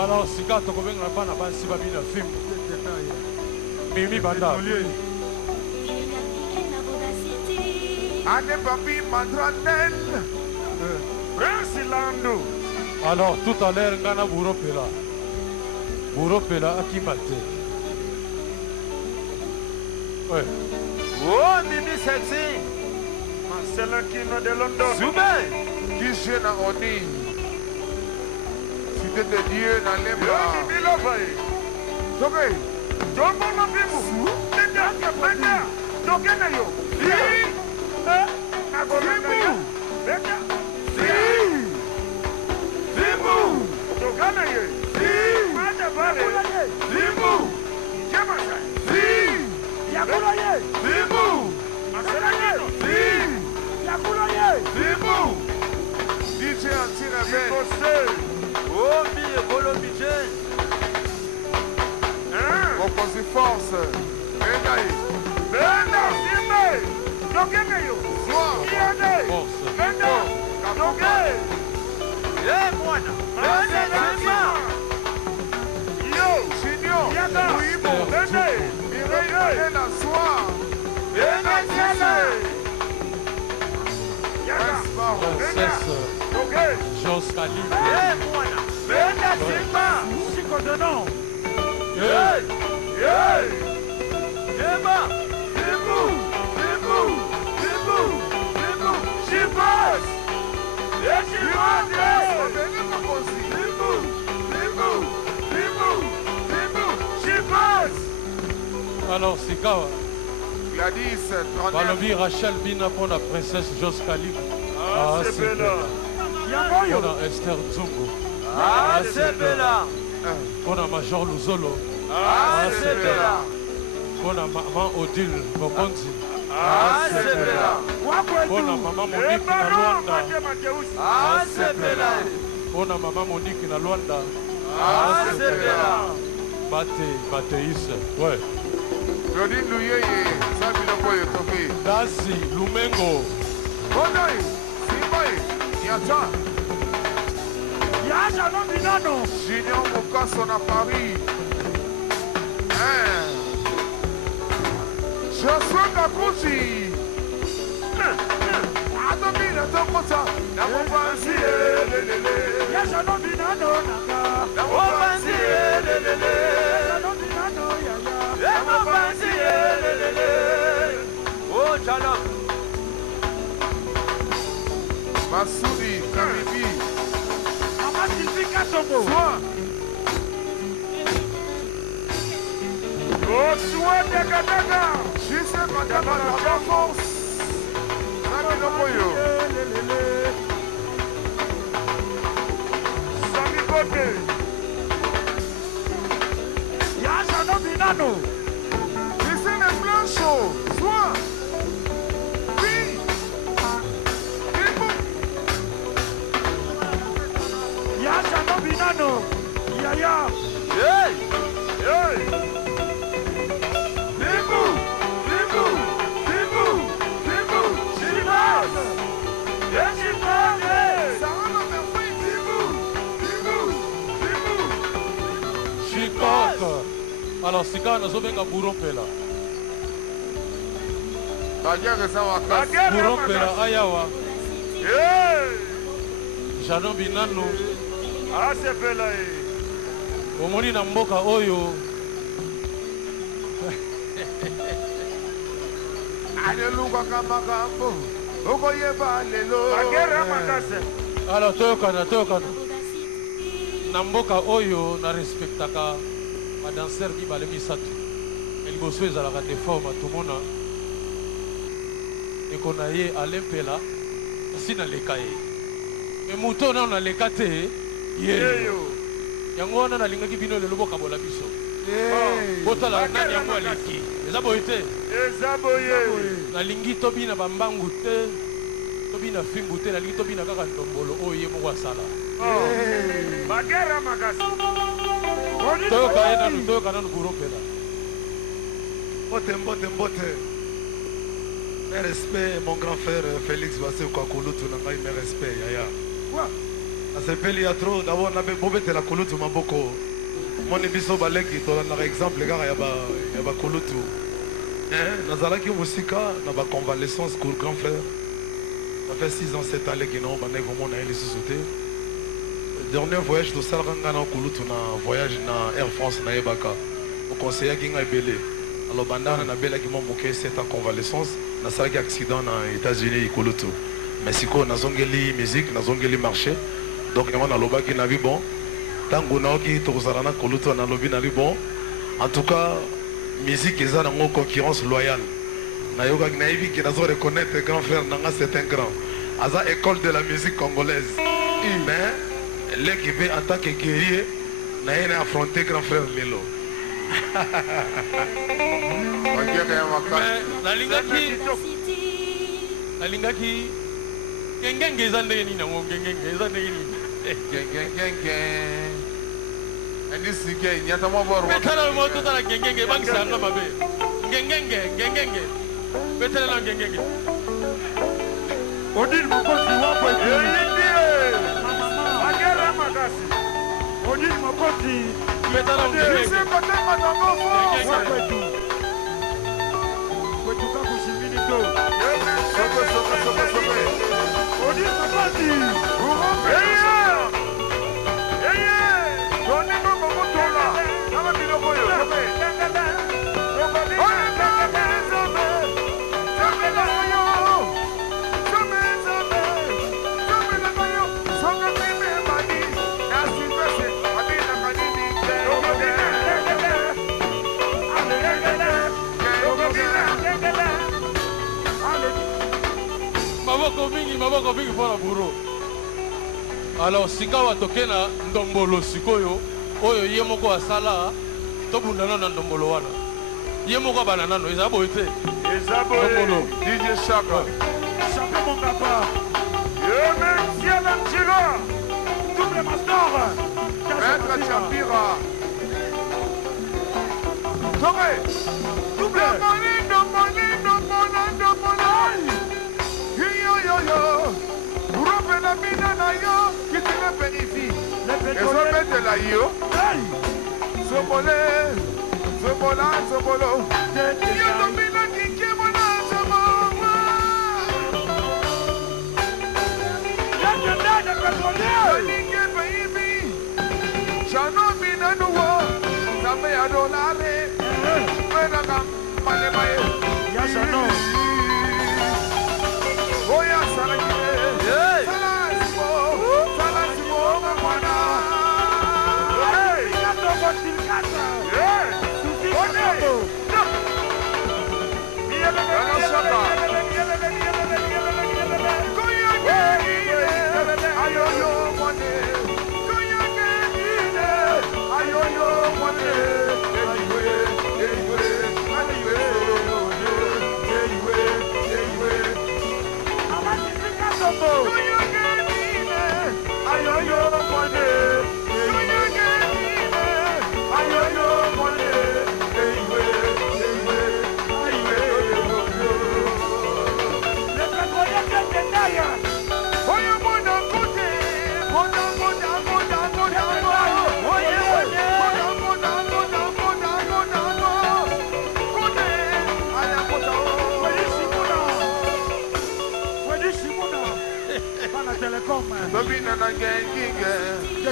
Alors, Sika, tokobenga na bana basi babina film. Mimi banda. Ane papi madranel. Prince Lando. Alors, tout à l'heure, ngana Buropela. Buropela akimate. Ouais. Oh, Mimi sexy. Marcelin Kino de London. Soubé. Qui gêne à Oni. Cité de Dieu dans les bras. Mimi Lovaï. Ok. Jomo no bibu. Teta kapenda. Tokena yo. Bibu. Beta. Bibu. Tokena yo. Mata vale. Bibu. Jamasa. Yakula ye. Bibu. Masela ye. Bibou. DJ anti-rebelle. Obi Ekolomije. Opposé force. Bendaï. Benda, Simbe. Dogeneyo. Soir. Iade. Force. Benda. Doge. Eh, mwana. Benda, Simba. Yo. Junior. Yaga. Ouibo. Bende. Mireille la soir. Benda, Simba. Yaga. Esparro. Princesse Doge. Jos Khalif. Eh, mwana. Benda, Simba. Chicodonon. Yeah. Hey. Yeba. Bibou. Bibou. Bibou. Bibou. She passe. Et she passe. Bibou. Bibou. Bibou. Bibou. She passe. Alors, Sikawa, Gladys, 39. Balobi Rachel Bina pour la princesse Jos Khalif. Ah, c'est belle. belle. Yangoyo. Pour la Esther Nzungu. Ah, c'est bella. Pour la Major Luzolo. Ah, c'est bella. Pour la maman Odile Bokonzi. Ah, c'est bella. Pour la maman Monique na Luanda. Ah, c'est bella. Pour la maman Monique na Luanda. Ah, c'est bella. Bateis. Ouais. Claudine Louyeye, Sabino Toki. Dasi Lumengo. Bonai, Simbaï, Yata. Yaja non binano. Junior Mokasso na Paris. Joshua Kakuchi. Adobina Tokota. Namobansi, lelele. Yaja non binano nanga. Namobansi, lelele. Yaja non binano yaya. Namobansi, lelele. Oh, Shalom. Masudi, Karibi. Mama Sylvie Katombo. Soin. Oh, soin de Kataka. Jise Madama la force. Sabino Koyo. Sami Kote. Yaja non binano. Jise le blancho. Soin. Oui. Bibou. Yaja non binano. Yaya. Hey. Hey. Bibou. Bibou. Bibou. Bibou. Chivas. Yes, Chivas. Sarah Merveille. Bibou. Bibou. Bibou. Chicote. Alors, Sikawa nazobenga Burompela. Baguerre eza wakasi. Burompela ayawa. Hey. Jano Binano. Ah, c'est belle. Omoni na mboka oyo. Alelukaka makambo. Okoyeba lelo. Baguerre makase. Alors, toyokana. Na mboka oyo na respectaka badanser mibale misato. Eliboso ezalaka de forme tomona. Eko na ye alempela. Si naleka ye. Me muto na naleka te. Ye. Yango wana nalingaki bino lelo bokabola biso. Botala nani yango aleki. Eza boye te. Ezaboye. Nalingi tobina bambangu te. Tobina fimbu te. Nalingi tobina kaka ndombolo oyo ye moko asala. Baguerre makase. Toyoka nanu Burompela. Mbote. Mes respects, mon grand frère Félix Bassé Kwakulutu, mes respects, Yaya. Asepeli ya trop, d'abord, na bobete la Kulutu maboko. Mon biso baleki, to na exemple, gars, yaba Kulutu. Nazalaki musika, na ba convalescence pour grand frère. Ça fait 6 ans, 7 ans, les gens, bané comment on a les sous-sauté. Dernier voyage de Salranga na Kulutu, na voyage na Air France, na Ebaka. Au conseiller qui n'a belé. Alors, bandana na bela qui m'a moqué 7 ans convalescence. Na salaki accident na États-Unis Kulutu. Mais si quoi, na zongeli musique, na zongeli marché. Donc, na loba qui n'a vu bon. Tango na oki tokozarana Kulutu na lobi na vu bon. En tout cas, musique est en concurrence loyale. Na yoga na ibi qui n'a pas reconnaître grand frère nanga c'est un grand. Aza école de la musique congolaise. Mais l'équipe en tant que guerrier, na yena affronter grand frère Lelo. Baguerre ya wakasi. Nalingaki nalingaki ngengenge eza ndenge nini yango ngengenge eza ndenge nini endisike nyata mwa boro betala mo totala ngengenge bangisa yanga mabe ngengenge betala ngengenge Odile Mokosi wapo Agera Magasi Odile Mokosi betala ngengenge kwetu kakushimini to Odile Mokosi maboko mingi mpona buro. Alors sikawa tokena ndombolo sikoyo oyo ye moko asala tobundana na ndombolo wana ye moko abana nano eza boye te ndombolo DJ Shaka Shaka mon papa Yeme Siela Chila Double Master Maître Chapira Tomé Double la mina na yo qui te le bénéficie. Et so mette la yo. Sobole, sobola, sobolo. Yo to mina ki kemona sobola. Ya janda de petrolier. Ninge baby. Chano mina nuwo. Same ya dolare. Mena kam mane bae. Ya chano. Oya salaki.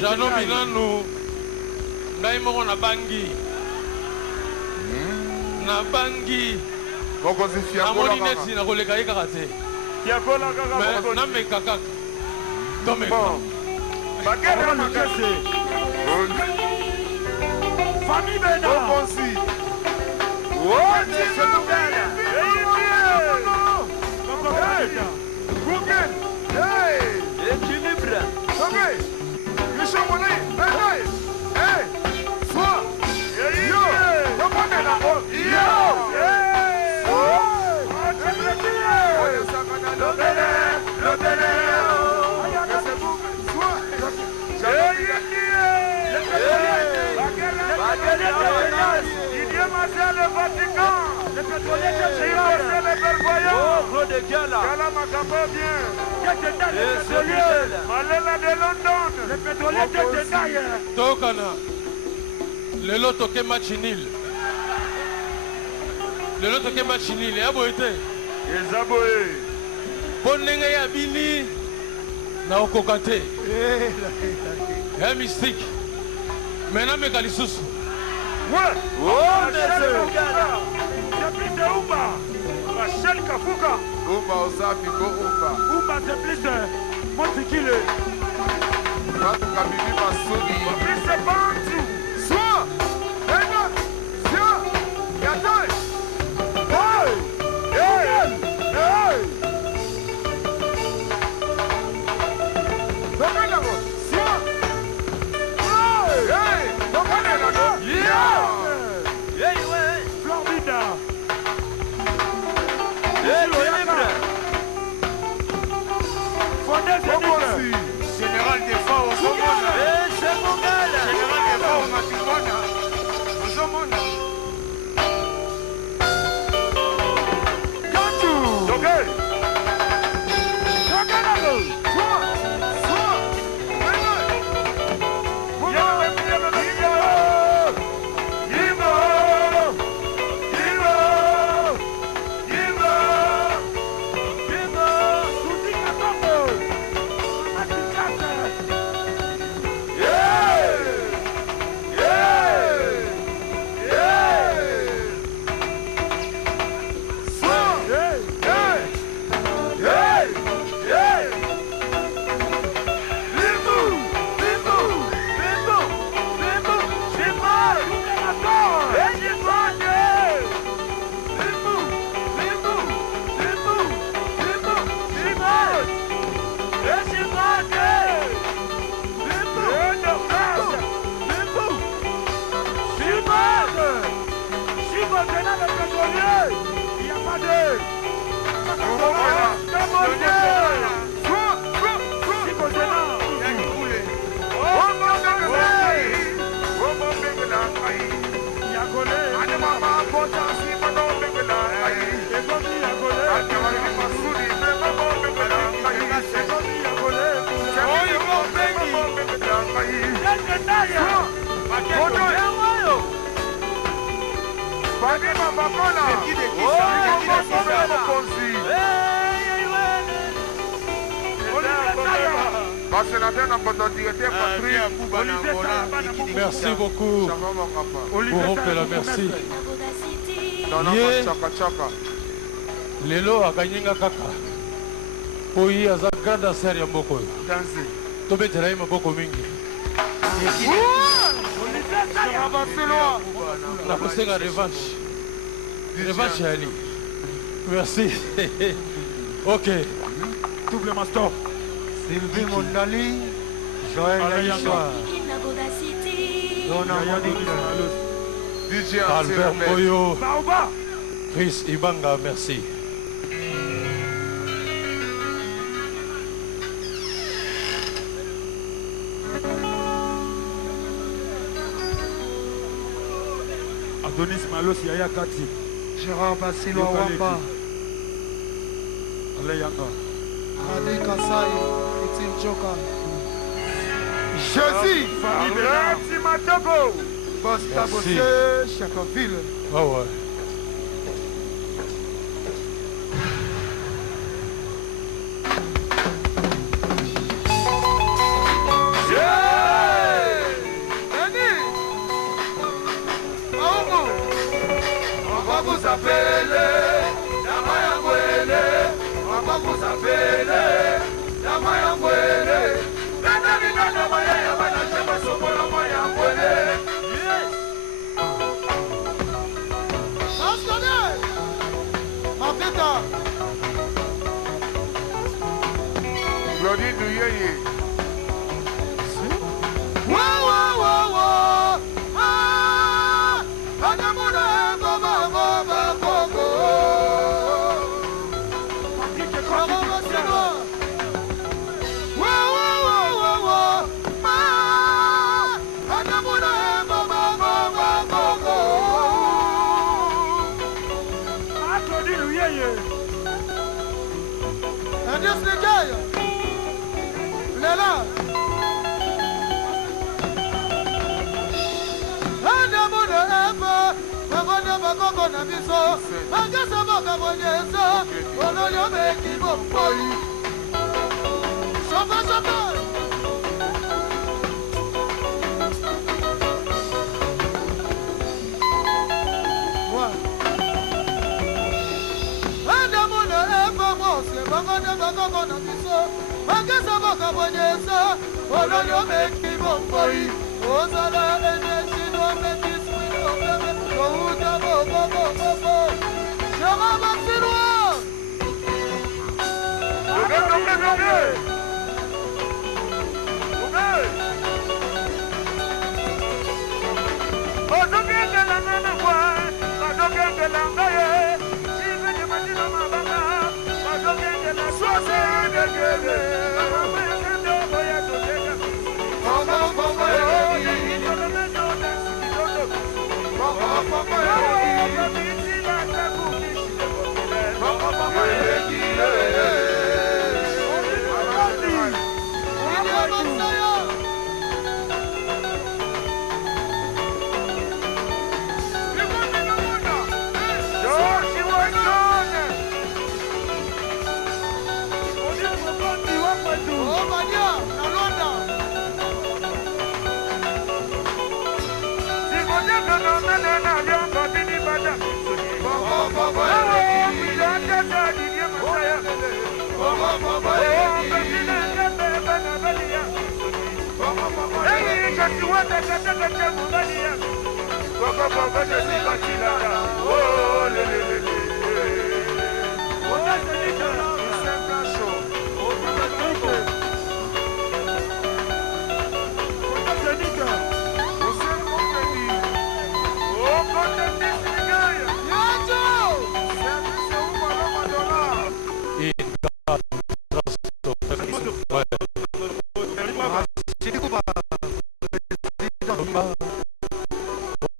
Jano Milano ngai moko na bangi Mokosi fiakola amoni neti na koleka ye kaka te Fiakola kaka nameka kaka tomeka Bagera Makese Famille Bena Mokosi Wote Sebugana Google Hey Équilibre Okay Yisho mone Hey Hey Swa Yo Yopone na Yo tokana lelo toke match nul ya boye te mpo ndenge ya bini na okoka te ya mystique me nameka lisusu Rachel Kafuka Umba Osafi go Umba Umba c'est plus Montikile Katu Kabibi Masudi Plus Bantu Swa Ega Sia Yatoi Hey Hey Hey Dokanako Sia Hey Hey Dokanako Yeah Hey, ouais. Florida Équilibre Sénateur n'a pas de directeur Patrick. Merci beaucoup. Bourreau Pela, merci. Ye Lelo akanyinga kaka. Oyi aza grande sœur ya mboko. Tobetela ye maboko mingi. Nakosenga revanche. Revanche ya Ali. Merci. Ok. Double master. Sylvie Mondali, Joël Laïsoa, Dona Monique, DJ Albert Boyo, Baoba. Chris Ibanga, merci. Adonis Malos Yaya Kati. Gérard Bassilo Wamba, Ale Yanga. Adi Kasai, Itin Joka, Jésus. Merci Matogo. Costa Merci. Bossé, Chacaville, Ah ouais. Claudine Nouyeye.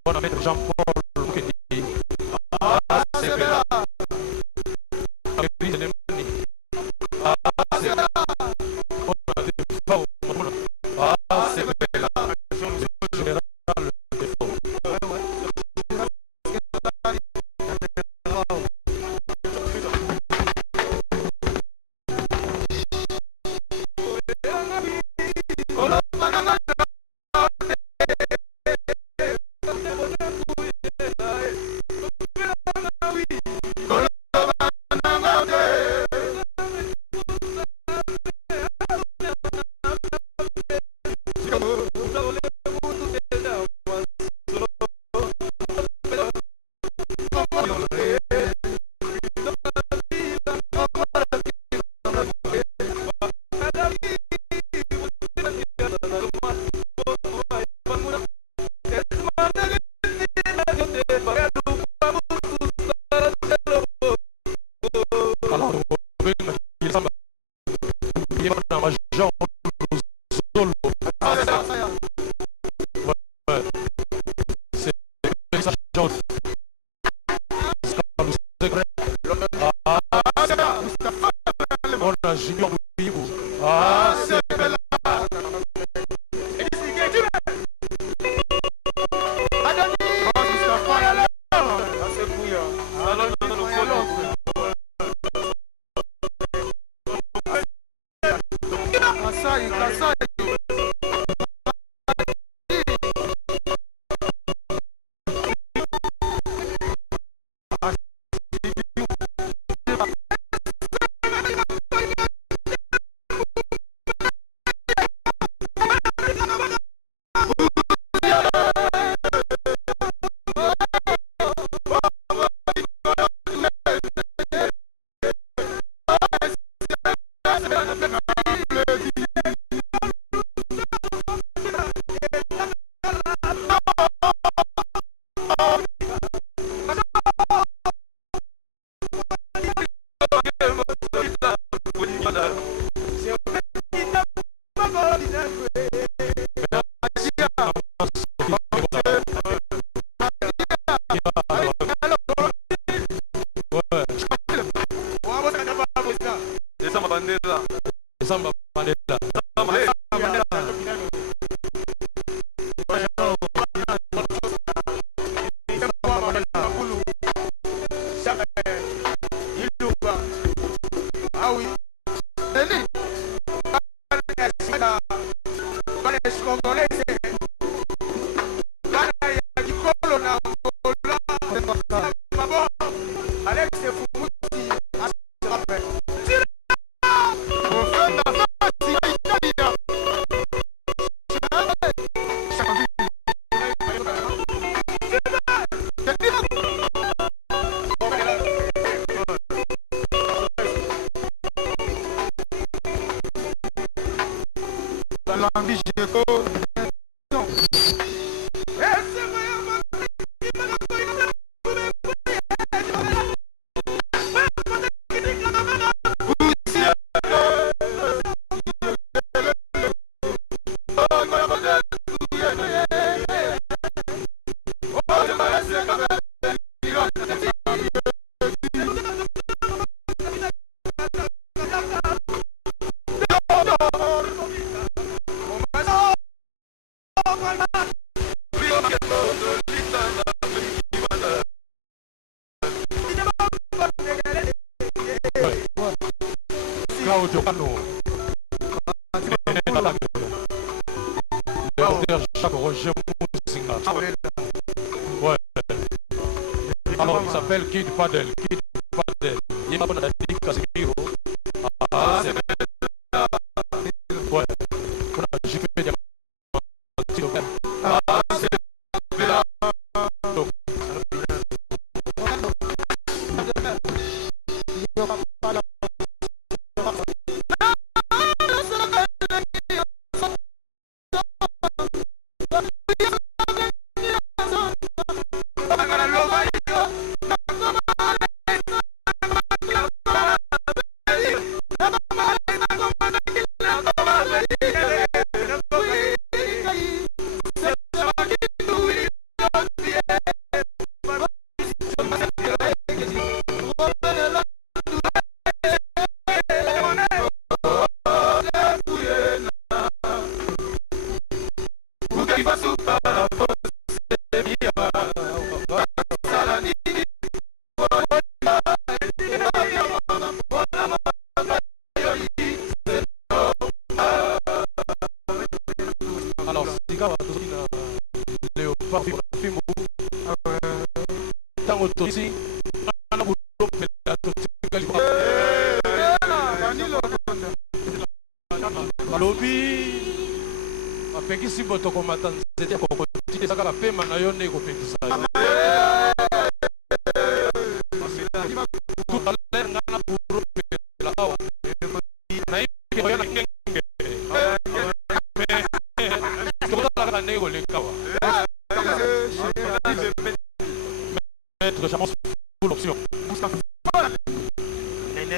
On va mettre Jean-Paul. Ouais. Alors il s'appelle Kid Padel. Kid Padel. Il est pas dans la ligue Casimiro. Ah, c'est ouais. On a j'ai fait des ah, c'est là.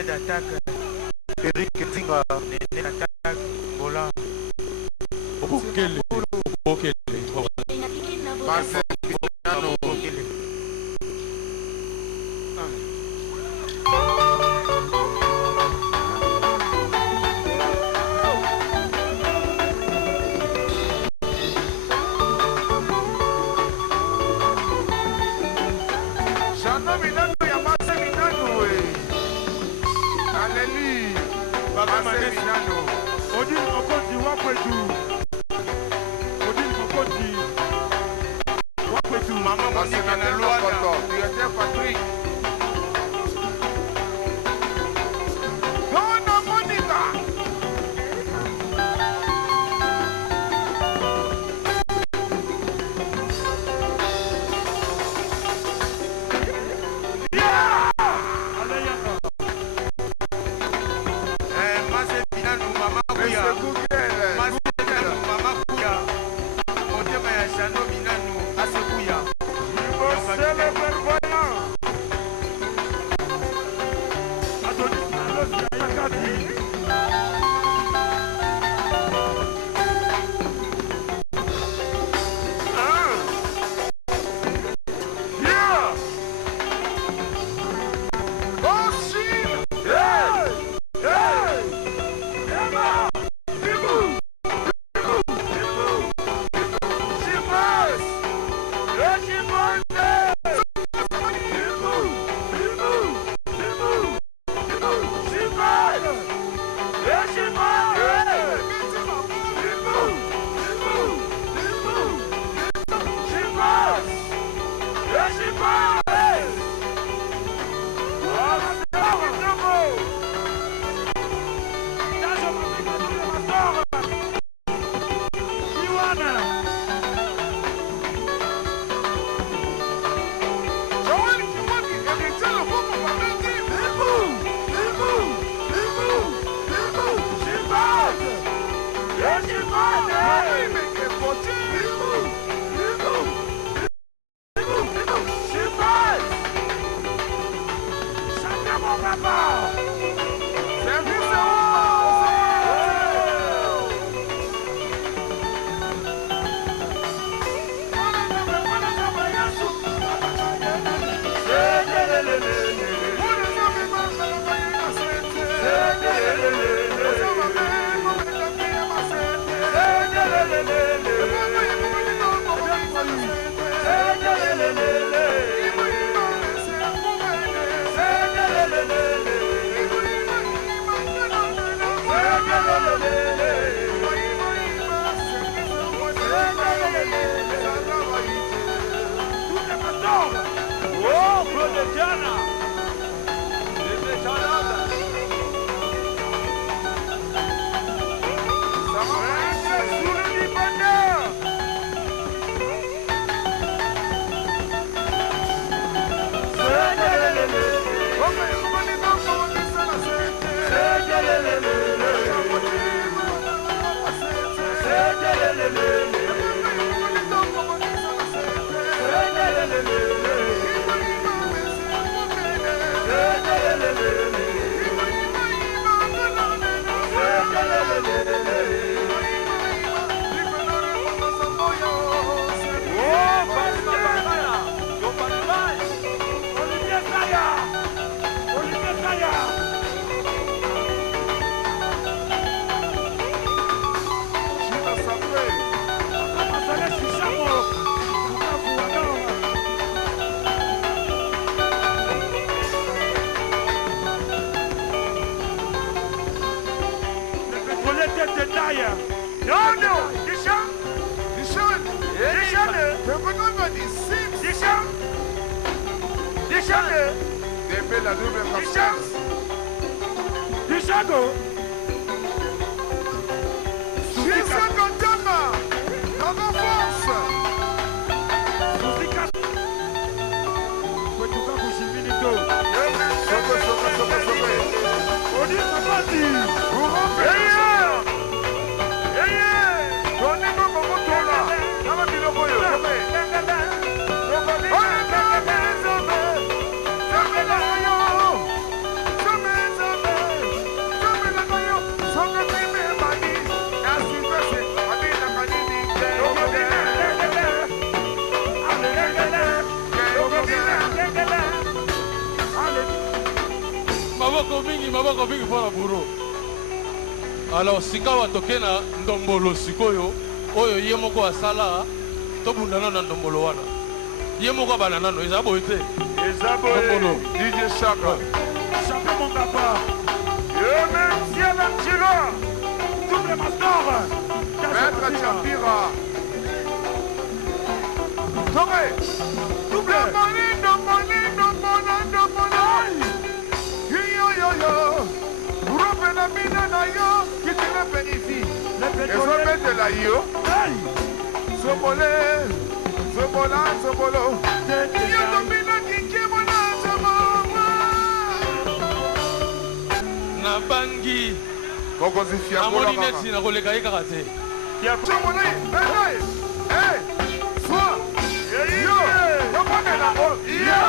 L'attaque. Eric Tinga, Nene Attack, Bola. Okele. Okele. Marcel Binano. Okele. Jano Binano ya Marcel Binano. Alléluia. Marcel Binano. Odile Mokondi Wakwetu. Odile Mokondi Wakwetu. Maman Monique na Luanda. Directeur Patrick. Dona Monica. Marcel Binano, Maman Kuya. Monsieur Google. Marcel Binano, Maman Kuya. Motema ya Jano Binano, Asekuya. C'est le vervoyant. Adonis Nalos Yakati. Yeah. Oh, shit. Hey. Hey. Emma. Bibu. Bibu. Bibu. Chimos. Regimonte. Bibu. Bibu. Bibu. Bibu. Chimos. Regimonte. Bibu. Bibu. Bibu. Chimos. Regimonte. Oh, Claude Diana. La double confiance. Dichago. Jusqu'à Kantama. Dans la force. Kwetuka Kushimilito. Sobe. Odi Sabati. maboko mingi mpona buro. Alors sika watoke na ndombolo sikoyo oyo ye moko asala tobundana na ndombolo wana. Ye moko abana nano eza boye te. Eza boye DJ Chaka. Chaka mon papa. Et même si elle a tiré. Double master. Maître Chapira. Toré. Double. Yo. Urope na mina na yo. Qui te le bénéficie. Et so mette la yo. Sobole. Sobolo. Yo to mina kike mona sama. Na bangi. Koko zifia kola kaka. Amoni neti na koleka ye kaka te. Ya chomona. Hey. Sois. Yo. Komone na o. Yo.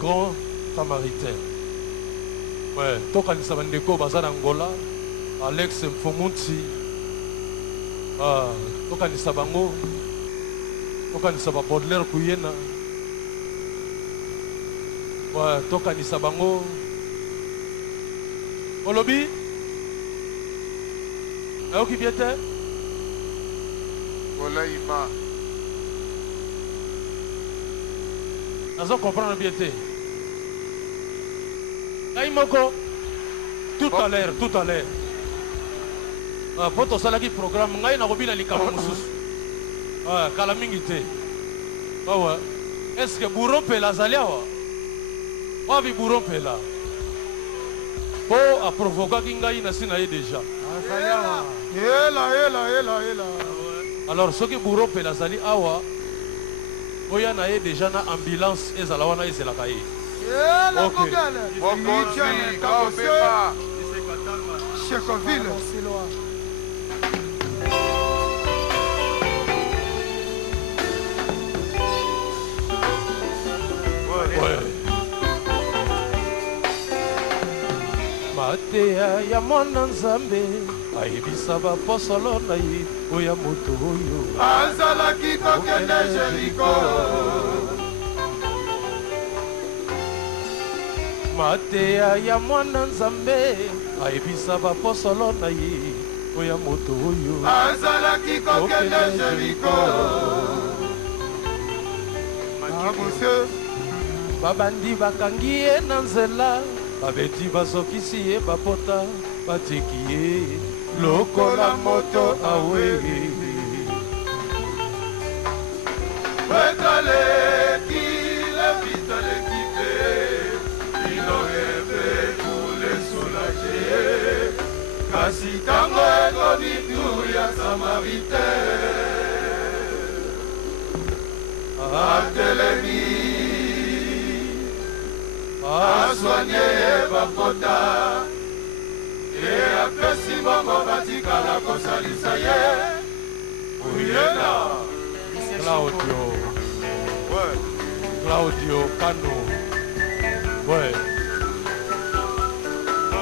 Grand Samaritain. Ouais, tokanisa bandeko baza na Angola, Alex Mfomunti. Tokanisa bango. Tokanisa ba Baudelaire Kuyena. Ouais, tokanisa bango. Olobi? Ayoki biete? Olaïma. Nazo comprendre biete. Aïmoko. Tout à l'heure. Poto salaki programme ngai na kobina likama mususu. Kala mingi te. Awa. Est-ce que bourron pela zaliawa? Wabi bourron pela. Po a provoqué ngai na sina ye déjà. Ela. Alors ce que bourron pela zali awa oya na ye déjà na ambulance ezala wana ezelaka ye. Ok. Checoville. Mateya ya mwana nzambe ayebisa baposolo na ye oya moto oyo azalaki kokende Jeriko. Mateya ya mwana nzambe ayebisa baposolo na ye oya moto oyo azalaki kokende Jeriko. Monsieur. babandi bakangi ye na nzela babeti bazokisi ye bapota batiki ye lokola moto awe Betaleki le vitaleki pe ino eve pour les soulager. Kasi tango ekomi tour ya Samaritain atelemi aswanye ye bapota e apesi mbongo batikala kosalisa ye uyena Claudio Cano. Ouais.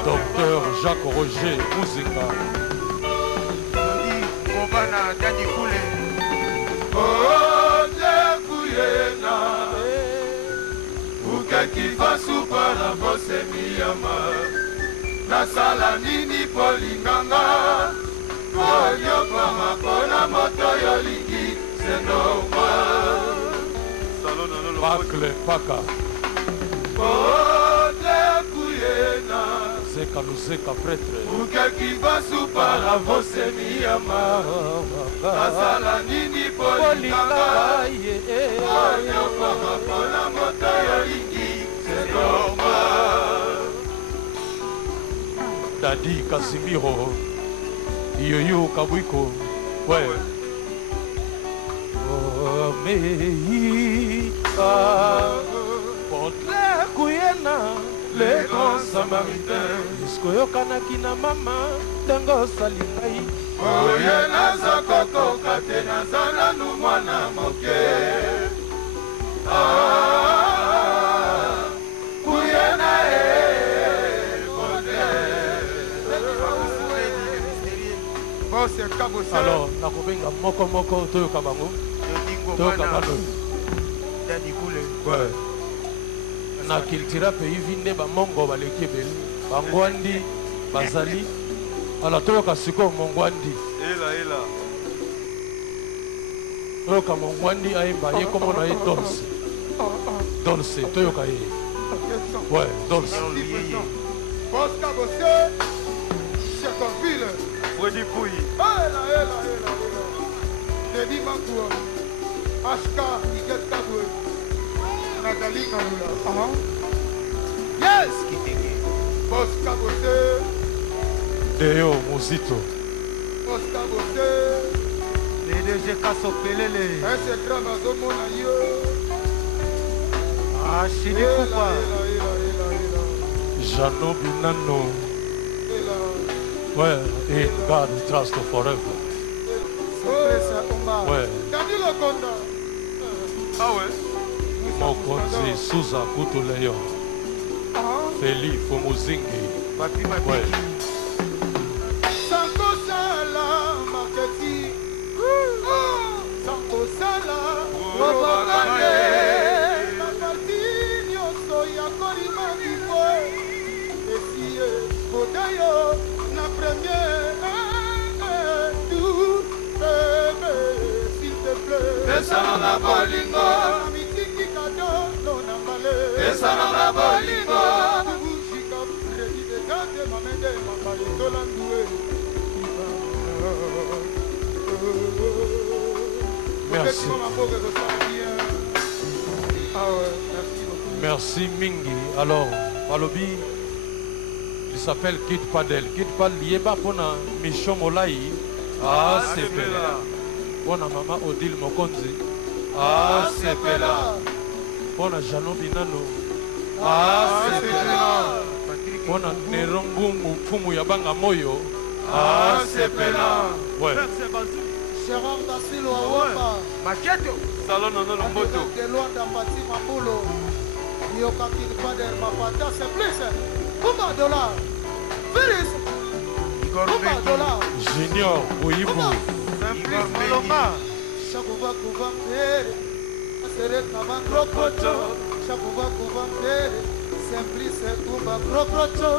Docteur Jacques Roger Mouzinga. Kobana Dani Koulé. ote kuyena ukekifasu para bosemiyama nasala nini polinganga koyokwama mpona moto yolingi senoma Bacle Paka. ote kuyena Luzeka Luzeka prêtre ukekivasu paravose miyama nasala nini polinganga onyokoma mpona moto yolingi c'est normal. Dadi Casimiro Yoyo Kabuiko ouais. Oh Meïka Potle Kuyena le grand samaritain iskoyokanaki na mama ntango osali ngai oye naza kokoka te naza nanu mwana moke kuyena alors nakobenga moko toyoka bango toyoka bano ouais. Na culture pays vinde bamongo baleki ebele bangwandi bazali ala toyoka sikoyo mongwandi toyoka mongwandi ayemba ye kombo na ye Dolce toyoka ye ouais Dolce Bosca Bossé Chacoville Freddy Pouy Denis Mankoua HK Iget Kaboué Nathalie Nanoula Yes Bosca Bossé Deo Mozito Bosca Bossé DDG Kasso Pelele un secret bazomona yo Chidi Koupa Jano Binano ouais et God we trust forever ouais Danilo Konda Ah ouais Mokonzi Suza Kutuleyo Feli Fomuzingi ouais Sanko Sala Marketing Sanko Sala Robakane Makati Nyoso Yakorima Kifo Esie Kodayo Na première tout bébé s'il te plaît Desana la bolingo Mitiki kado non ambale Desana la bolingo Shika Freddy de Dante Mamende Makaye Tolandoué merci ah ouais merci beaucoup merci mingi alors Balobi il s'appelle Kid Padel Kid Padel lieba pona Michon Molai sepela pona mama Odile Mokonzi sepela pona Jano Binano sepela pona Nerongungu Fumu Yabanga Moyo sepela ouais Gérard Dassilo Awamba Maketo Salon Nono Lomboto Luanda Pati Mabulo Yoka Kid Padel Mapata c'est plus Kumba dollar Firis Kumba dollar Junior Oyibu Maloma Shakuba Kuba Pere Asere Kaban Krokocho Shakuba Kuba Pere Simplice Kumba Krokocho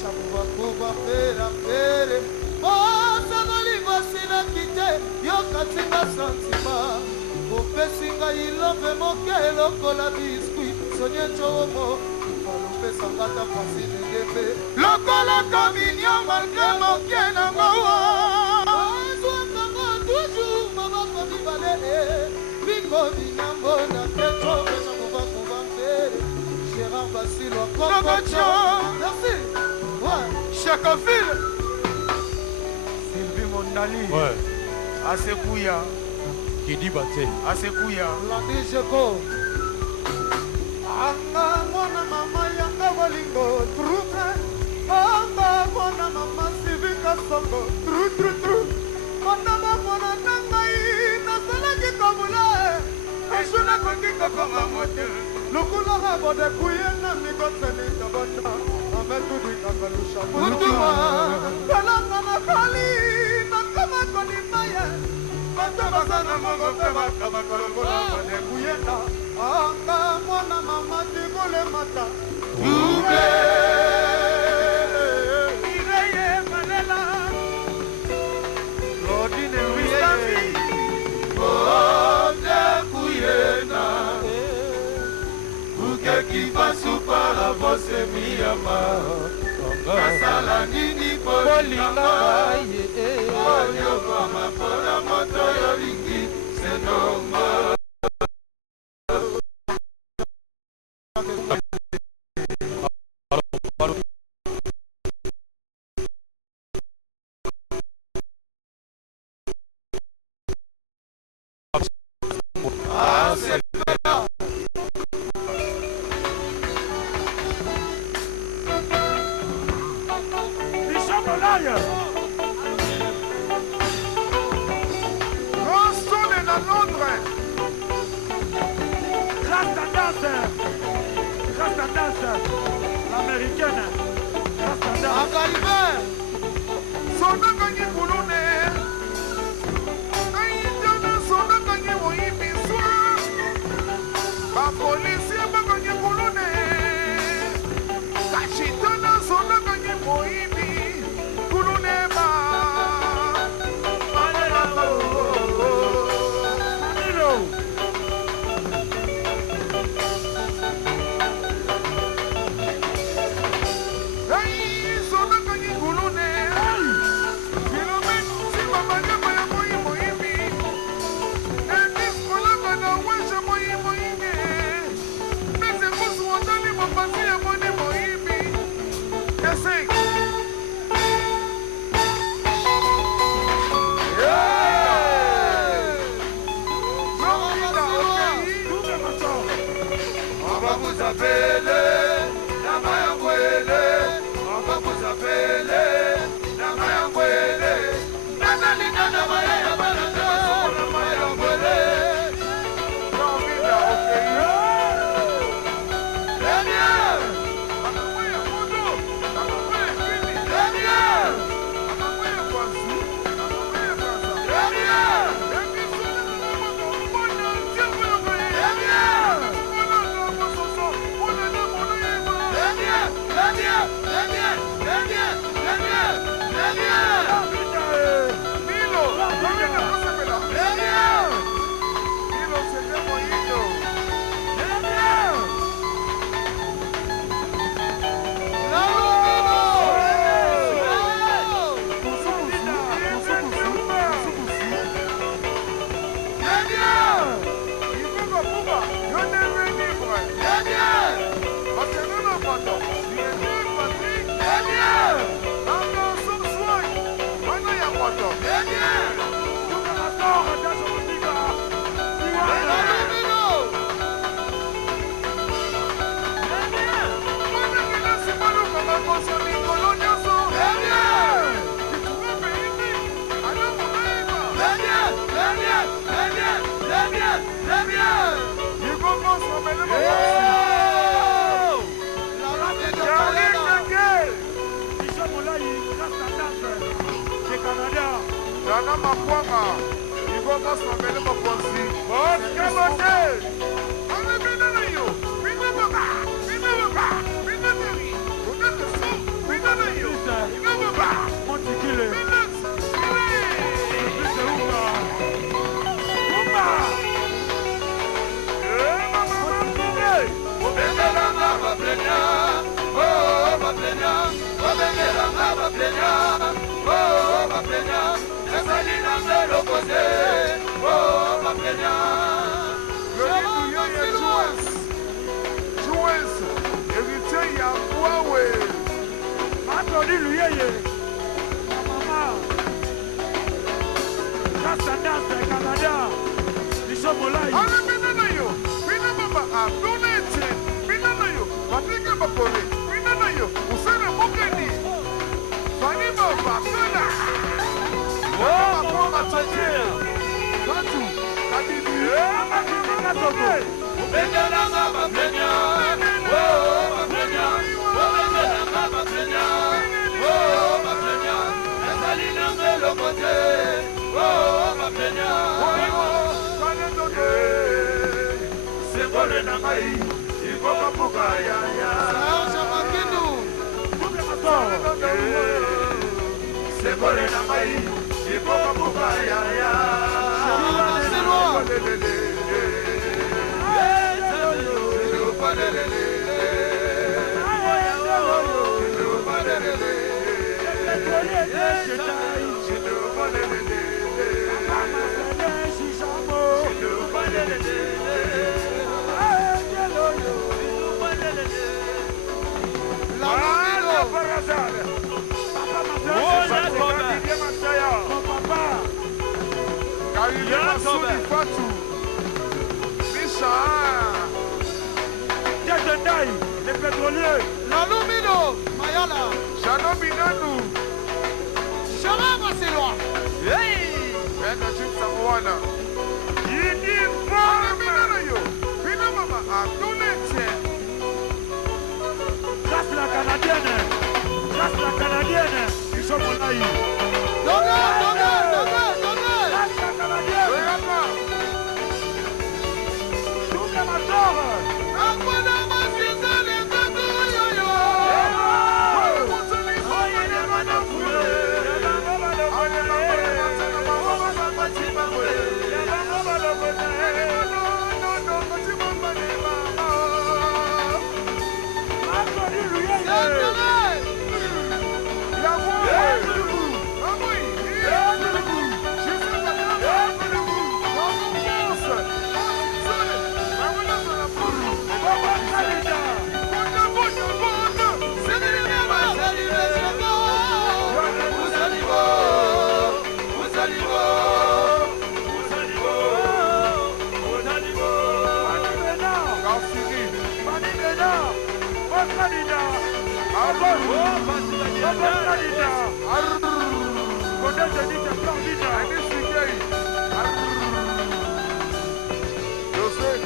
Shakuba Kuba Pere Pere Oh, Sanoli Vasina Kite Yoka Tinga Santima Opesinga ilove mokelo kola biskuit Sonye chomo Alope sangata pasi negepe Lokola communion malgré moke na mawa Azwa kama toujours mama komi balele Biko binambo na kecho Besa kuva kuva mbere Gérard Basilo Kokocho Merci Ouais Chacoville Sylvie Mondali ouais Asekouya Kidi Bate Asekouya Landi Jeko Anga mwana mama yanga bolingo Truke Anga mwana mama Sivika Songo Tru tru tru Mwana mwana nangai Nasalaki kabula Ashuna kondika kama mote Lukula kabode kuyena Mikoteni kabanda Ametu dika kalusha Mutuwa Kalanga na kali Nakama koni maye Batabazana mongo Fema kama kolokola Mane kuyena Anga mwana mama Tigole mata Double Ireye malela Claudine Wisami Ode kuyena Uke kipasu para você me amar Nasa olinga ye oyo koma pona moto yolingi senongo Nana Makwanga, il va pas se rappeler ma poisie. Bon, camoté! Allez, venez yo! Venez me bas! Venez me bas! Venez me ri! Vous êtes le son! Venez yo! Venez me bas! Venez! Héritier ya Huawei. Matoni Luyeye. Maman. Kasandase Canada. Bishomolai. Allez, venez yo! Venez me bas! Donete! Venez yo! Patrick Bakore! Venez yo! Usene Mokeni! Fani Bakona! Oh, mon Mathieu! Katu! Kadibi! Mami Fatou. Micha. Tendai, les pétroliers. Lalumino, Mayala. Jano Binanou. Sharama Silwa. Hey! Enda Jim Samoana. Uniforme. Binana yo. Bina mama. Abdoulette. Grâce la Canadienne. Grâce la Canadienne. Ils sont mon aïe. Donnez. Grâce la Canadienne. Regarde-moi. Double Mator.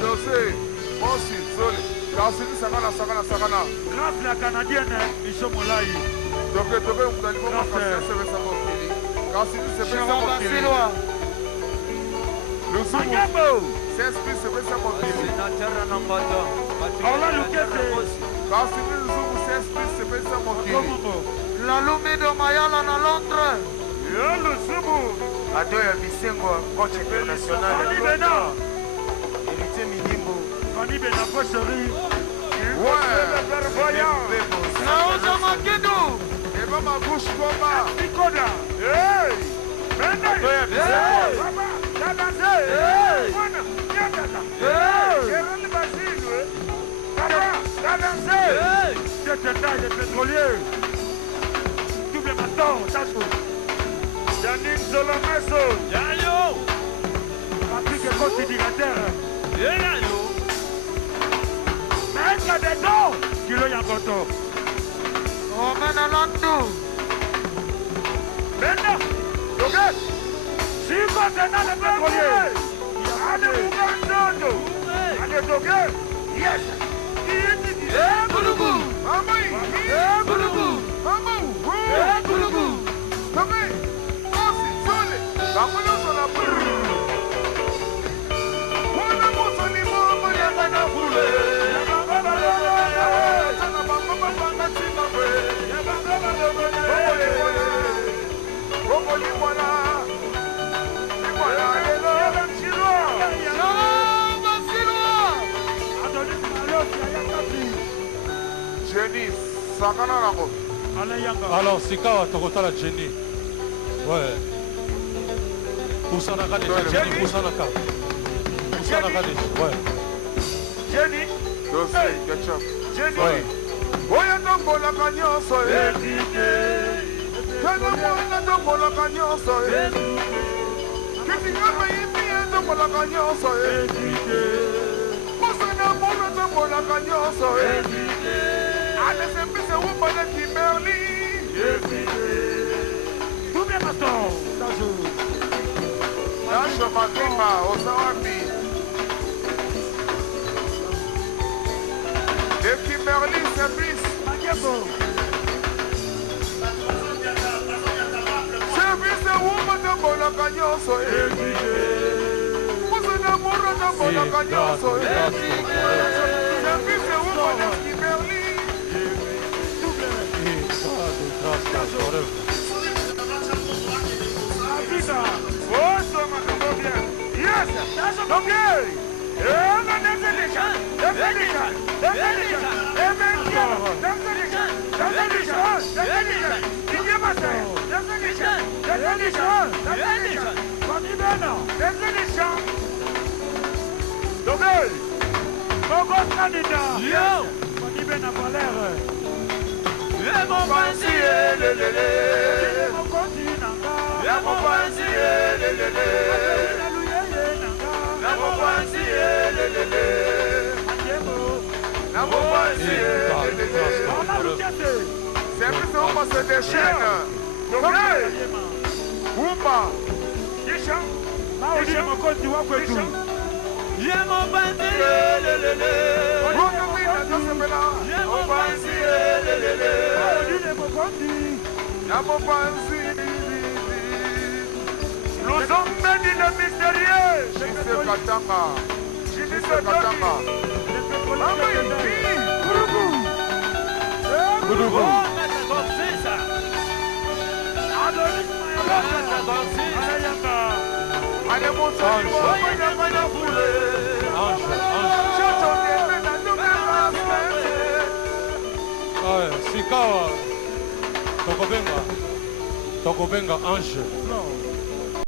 Dossier, Monsi, Zoli, Kassini Sakana. Grâce la Canadienne, ils sont mon aïe. Toke, vous allez voir Kassini Sebesa Mokili. Kassini Sebesa Mokili. Le Soumou, c'est esprit Sebesa Mokili. Orla Lukete. Kassini Zoumou, c'est esprit Sebesa Mokili. Lalumido Mayala na Londres. Yo le Soumou. Adoya Bisengo, coach international. Fanny Bena. Héritier Minimbo. Fanny Bena, pocherie. Ouais. Naoza Makidu. Et maman bouche combat. Nikoda. Hey. Bena. Adoya Bisengo. Papa. Dadanze. Hey. Mwana. Nyatata. Hey. Gérald Basile. Papa. Dadanze. Hey. Tendai, les pétroliers. Double Mator, Tasso. Yannick Zolomeso. Yayo! Patrick Côte-Dirateur. Yayo! Maître des dons. Kilo Yangoto. Omena Landu. Bena. Doge. Si concernant les pétroliers. Allez, Ougandondo. Allez, Doge. Yes. Bulugu. Maman, Bulugu. maman, Bulugu. Tomé, Monsi, Zoli, Bamolo Sola Brrr. Wana Mosoni Momo Yagana Fule. Sana Bamba Banga Zimbabwe. Bobo Limwana. Limwana Hello. Sharama Silwa. Jenny, Sakana Rango. Alain Yanga. Alors, Sikawa, Tokotala Jenny. Ouais. Poussanaka déjà, Jenny, Poussanaka. Poussanaka déjà, ouais. Jenny. Dossier, ketchup. Jenny. Ouais. Oya Tombola Kanyoso. Tena Tombola Kanyoso. Kitingama Yimi Tombola Kanyoso. Mosana Mono Tombola Kanyoso. Allez, c'est plus un woman qui Kimberly. Double Mator. Tasso. Nacho Makima, Osawami. Et Kimberly, c'est plus. Magabo. Service a woman de Bolacanyoso. Mosana Mono de Bolacanyoso. Service a woman de Kimberly. Africa. Oh, ça m'a bien. Yes. Tasso Doge. Na mopanzi c'est plus on se déchaîne. Oumba. Nous sommes bénis le mystérieux. Jise Katanga. Jise Katanga. Allez, mon Sikawa. Tokobenga. Ange.